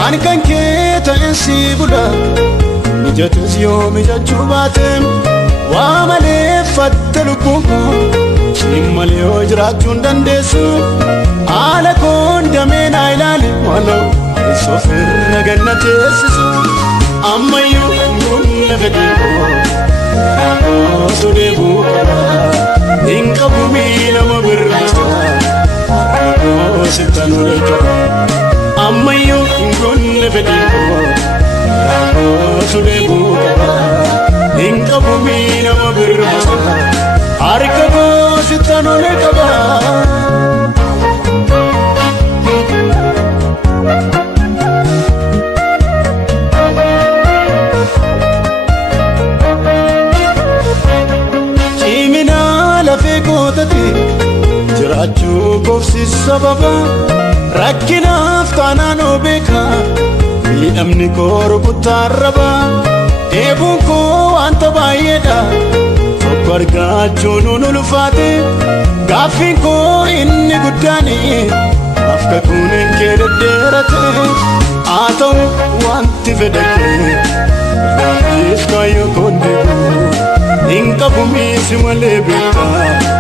ani kan kee ta'een si bula mijatus yoo mijachuu baateen waa malee fatte lubbuun koo siin malee yoo jiraachuu hin dandeessu haala koon damee naa ilaali waloo eessoof irra ganna teessisu ammayyuu humna fedhii koo sodeebuu qaba hin qabu miilama birrisa sittanuu qaba ammayyuu hin gonne fedhii koo sodeebuu qaba hin qabu miilama birrisa harka koo sittanuu qaba. Jiraachuu koofsi sababa rakkinaaf taanaan obeeka miidhamni koo rukuttarraba dheebuun koo wanta baay'eedha tokko argachuun ulfaate gaaffiin koo inni guddaani afka kunin kee deddeerate haa ta'u wanti fedhe kee raafis kaayyoo koon deebi'u hin qabu miisi malee beektaa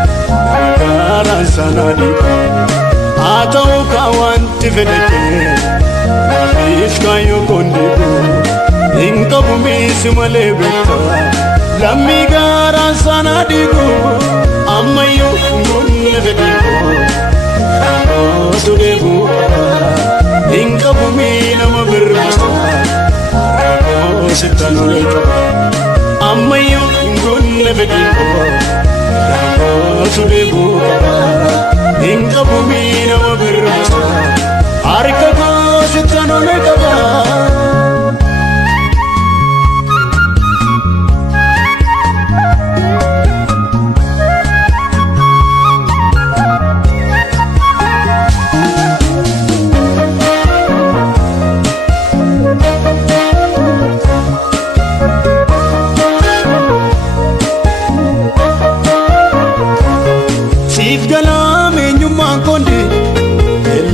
Nagaran sanadi atau kawanti fedeke Nafis kayo kondiku Inka bumi simalebeka Lami garan sanadiku Ammayu ngunne fedeko Sudebu sittanole qaba ammayyo ingonne bediko rako sudebu qaba ingabu mina wabirmasa harka ko sittanole qaba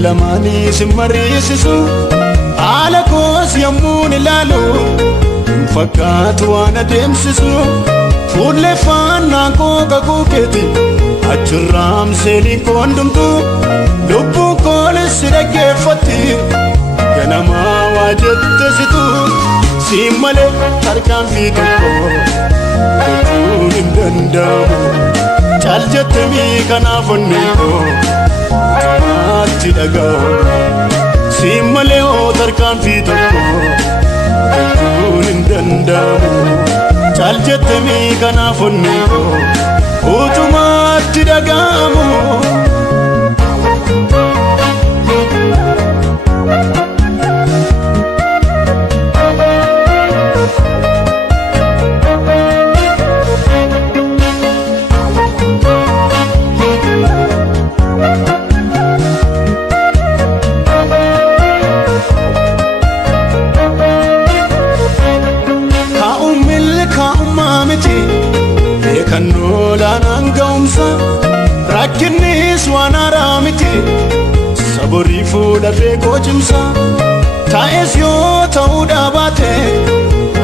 lamani simarisisu ala kos yamun lalu fakatu ana demsisu fulle fanna ko kakuketi achram seli kondumtu lubbu kol sirage fati ganama wajattasitu simale tarkan fitu tutun dandamu chaljatmi kana funni ko ati dagaw simale o tarkan fitu tutun dandamu chaljatmi kana funni ko utumati dagamu kanolan gaumsa rakkinis waan aramiti sabori fuudha beekoo cimsa taa'es yoo ta'uu dhaabate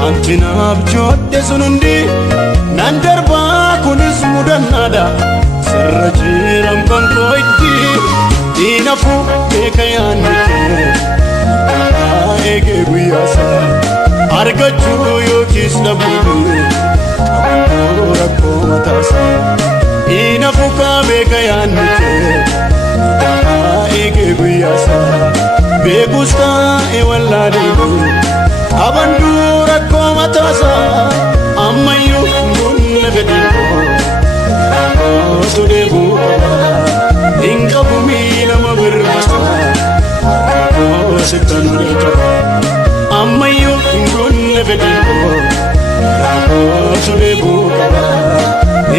wanti naaf joodhe sun hundi nan darbaa kunis mudannaadha sirra jiran bankoo itti diinafu beeka yaanni kee eegee guyyaasa argachuu yookiis dhabuu rakko matasa inafuka beka yanite ege guyasa begusta e wallade abandu rakko matasa ammayu gunne bediko sudebu inka bumi nama bermasa sitanule kaba ammayu gunne bediko sudebu kaba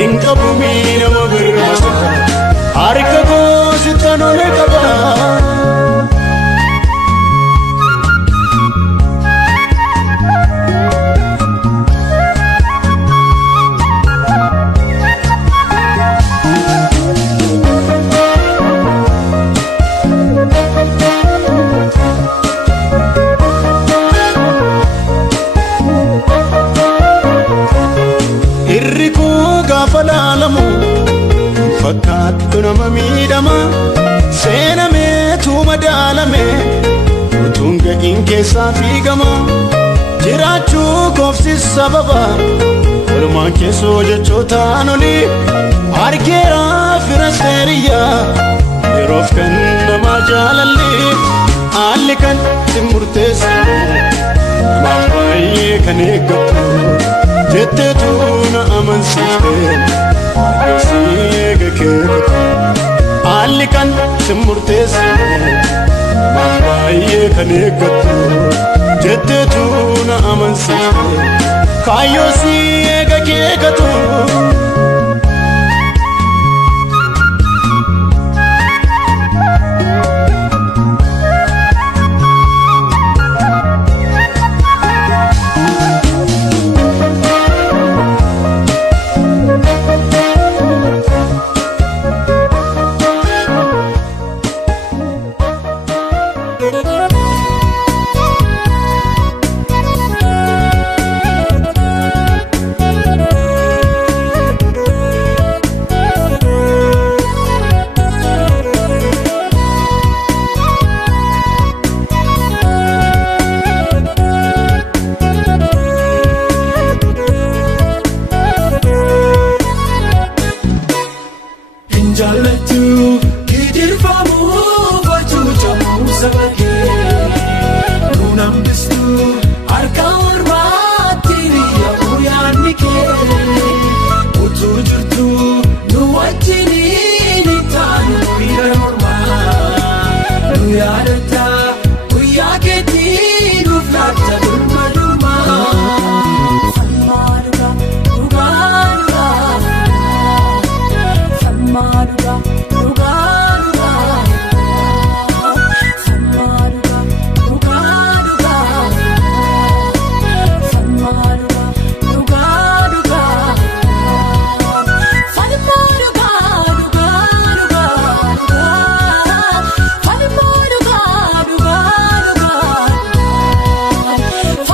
inka bumi nama bermasa harka ko sitanole kaba falalamu fakkaattu nama miidhama seenameetu madaalame utuun ga'iin keessaa fiigama jiraachuu koofsis sababa walumaan keessoo jechootaan oli argeera firasteeriyyaa yeroof kan nama jaalalli haalli kan si murteessu namaaf baay'ee kan eeggattu jetteetu na amansiifte eega keekatu haalli kan si murteessu namaaf baay'ee kan eeggattu jetteetu na amansiifte kaayyoo si eega keekatu Sabake, nunam bistu, harka orma. yaadata guyyaa keetii nuuf laata birmadummaa. Falmaadhuudha dhugaadhuudha falmaadhuudha dhugaadhuudha falmaadhuudha dhugaadhuudha falmaadhuudha dhugaadhuudha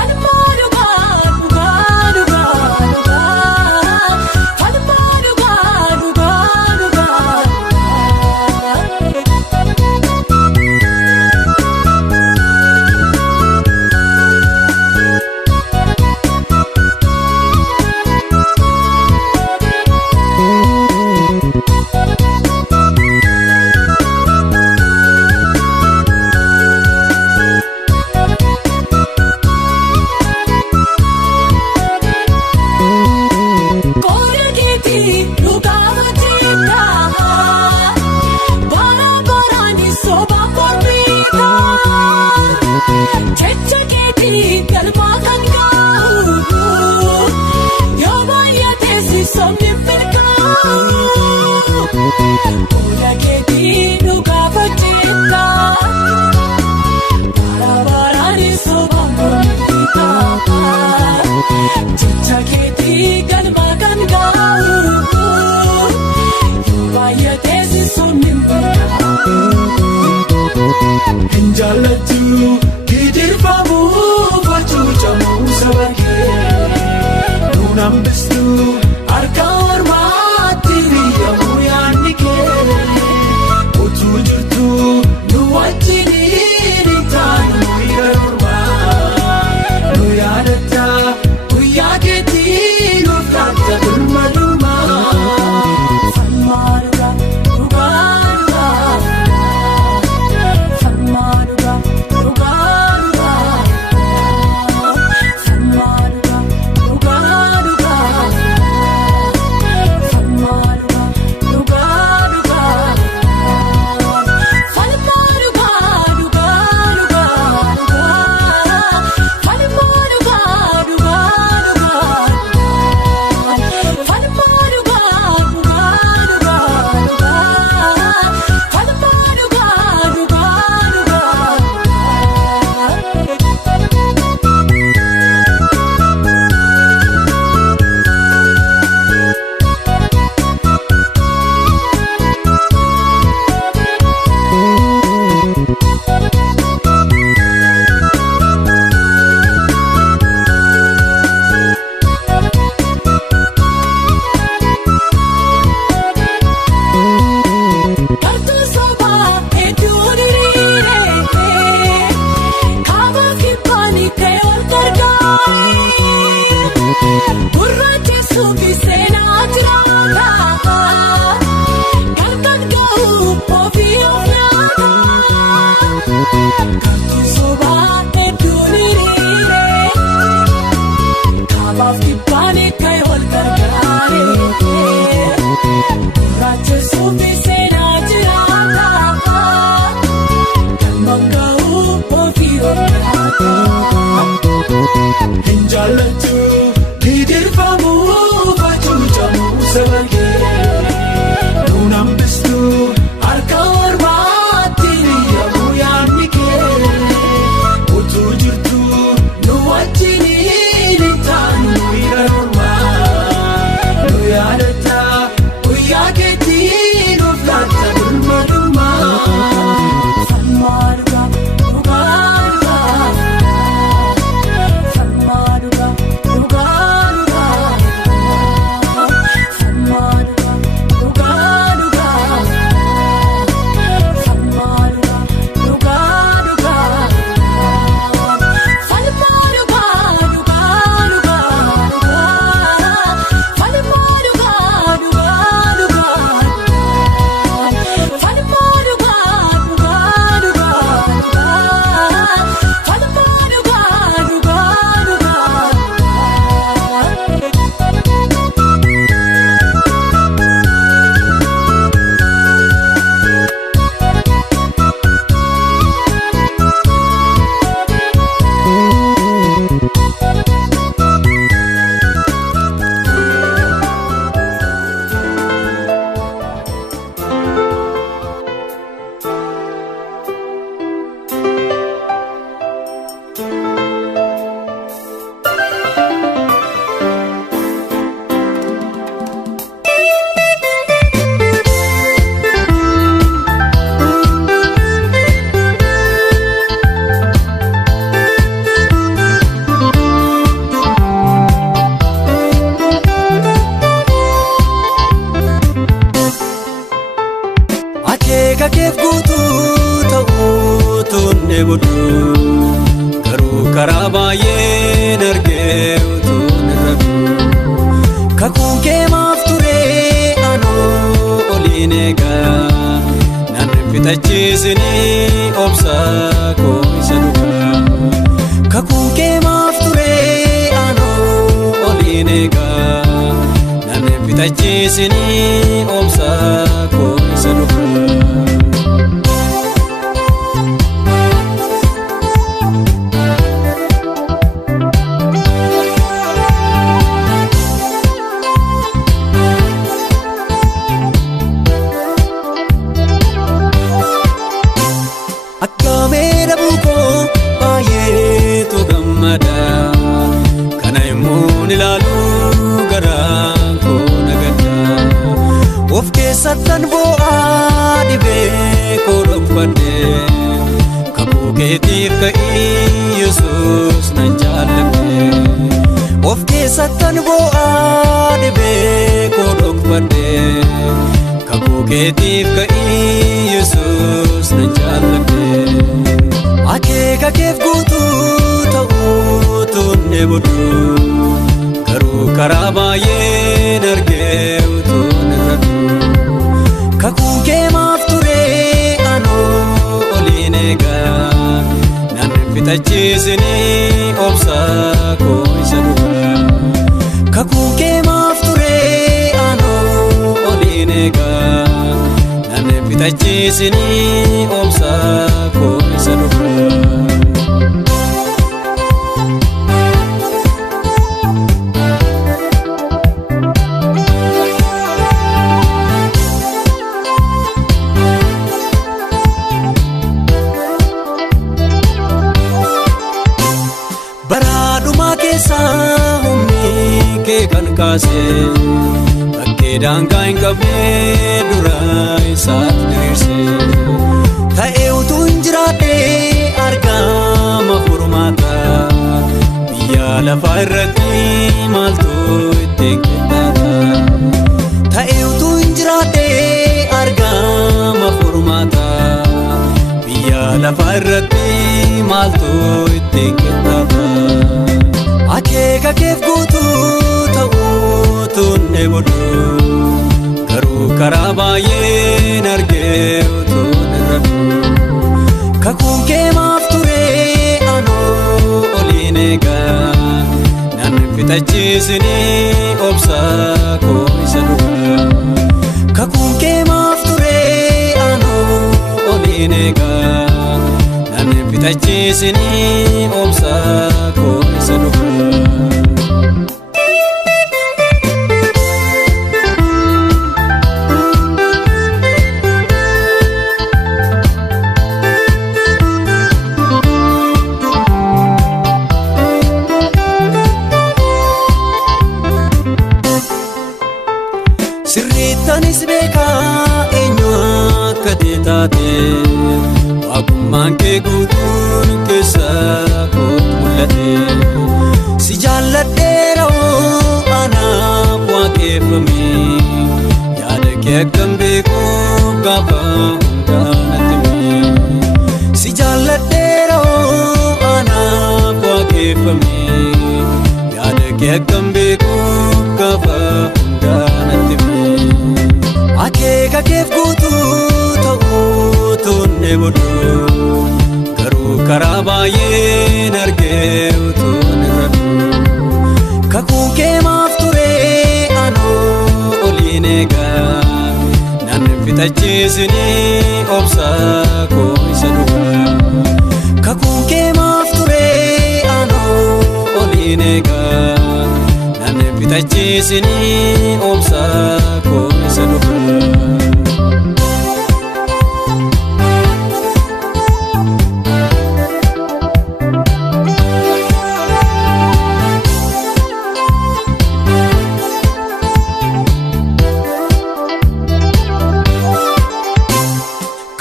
falmaadhuudha Hinjaalatu gidirfamuu fachuucamuu saba kee nuun hambistu harka ormaatti riyyamuu yaadni kee utuu jirtu nu wajjiniin hin taanu yerormaa nu yaadata guyyaa keetii nuuf laata birmadummaa. falmaadhuudha dhugaadhuudha falmaadhuudha dhugaadhuudha bodhu garuu karaa baay'een argee utuun irratti kakuun kee maaf ture anoo oliin eegaa nan fixachiisanii obsaa koo isa dhugaa kakuun kee maaf ture anoo oliin eegaa nan fixachiisanii obsaa koo isa dhugaa. Akkameera buukoo baay'eetu gammada kana immuun ilaaluu garaan koo nagadda of keessattan boo'aa dhibee koo dhokfadhe kakuu keetiif ka'ii Yesuus nan jaalladhe of keessattan boo'aa dhibee koo dhokfadhe kakuu keetiif ka'ii Yesuus nan jaalladhe akeeka keef guutuu ta'uu tunne bodhu garuu karaa baay'een argee utuun irratti kakuu kee maaf ture anoo oliin eegaa nan fixachiisanii obsaa koo isa dhugaa kakuu kee maaf ture anoo oliin eegaa nan fixachiisanii obsaa koo isa dhugaa. Baraadhumaa keessaa humni kee kan kaase bakkee daangaa hin qabne dura isaatti diriirse ta'ee utuu hin jiraadhe argama furmaata biyya lafaa irratti maaltu ittiin qindaata ta'ee utuu hin jiraadhe argama furmaata biyya lafaa irratti maaltu ittiin qindaata akeeka keef guutuu ta'uu tunne bodhu garuu karaa baay'een argee utuun irratti kakuun kee maaf ture anoo oliin eegaa nan fixachiisanii obsaa koo isa dhugaa kakuun kee maaf ture anoo oliin eegaa nan fixachiisanii obsaa koo isa dhugaa. Sirriittanis beekaa eenyu akka taate waaqummaan kee guutuun keessa kootu mul'ate si jaalladheera oo anaaf waaqeffame yaada kee akkam beekuuf gaafa hundaanatti si jaalladheera oo anaaf waaqeffame yaada kee akkam beekuuf gaafa hundaanatti akeeka keef guutuu ta'uu tunne bodhu garuu karaa baay'een argee utuun irratti kakuu kee maaf ture anoo oliin eegaa nan fixachiisanii obsaa koo isa dhugaa kakuu kee maaf ture anoo oliin eegaa nan fixachiisanii obsaa koo isa dhugaa.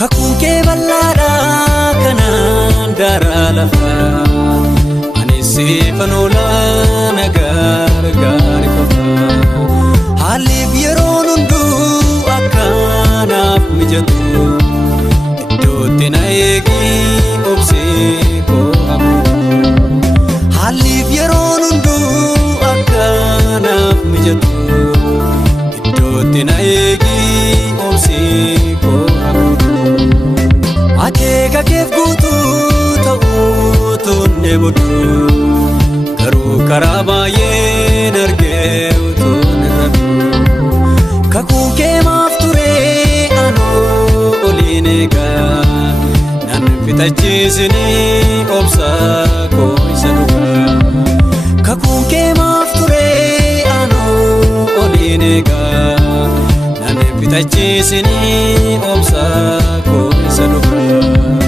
Kakuun kee bal'aadhaa kanaan daraa lafaa ani siifan oolaa nagaa gaarii qofa haalliif yeroon hunduu akkanaaf mijatu iddootti na eegi obsee harka keef guutuu ta'uu tunne booduu garuu karaa baay'een argee utuun irratu kakuu kee maaf turee anoo oliin eegaa nan fixachiisinii obsaa koo isa dhugaa kakuu kee maaf turee anoo oliin eegaa nan fixachiisinii obsaa koo isa dhugaa.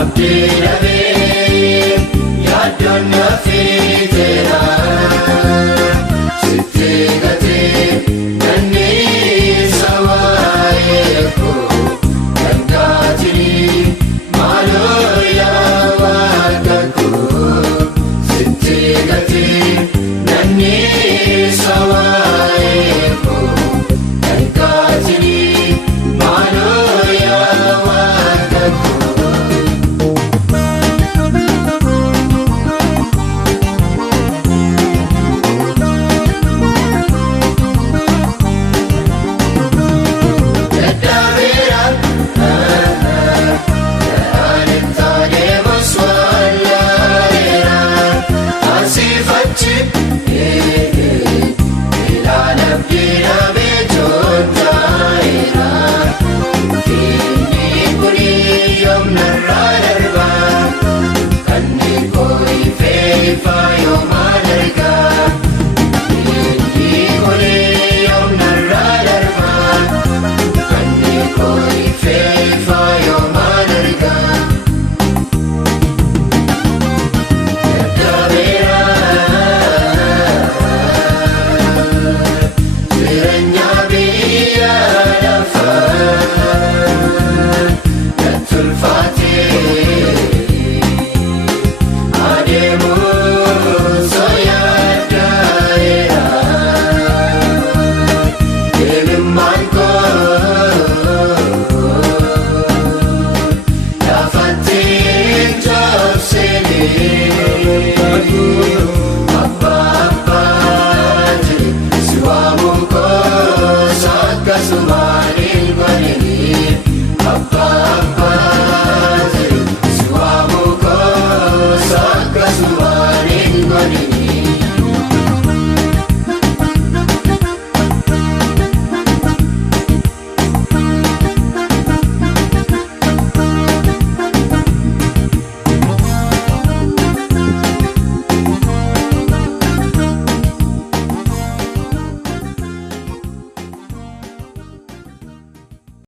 Abdii dhabee yaaddoon naafii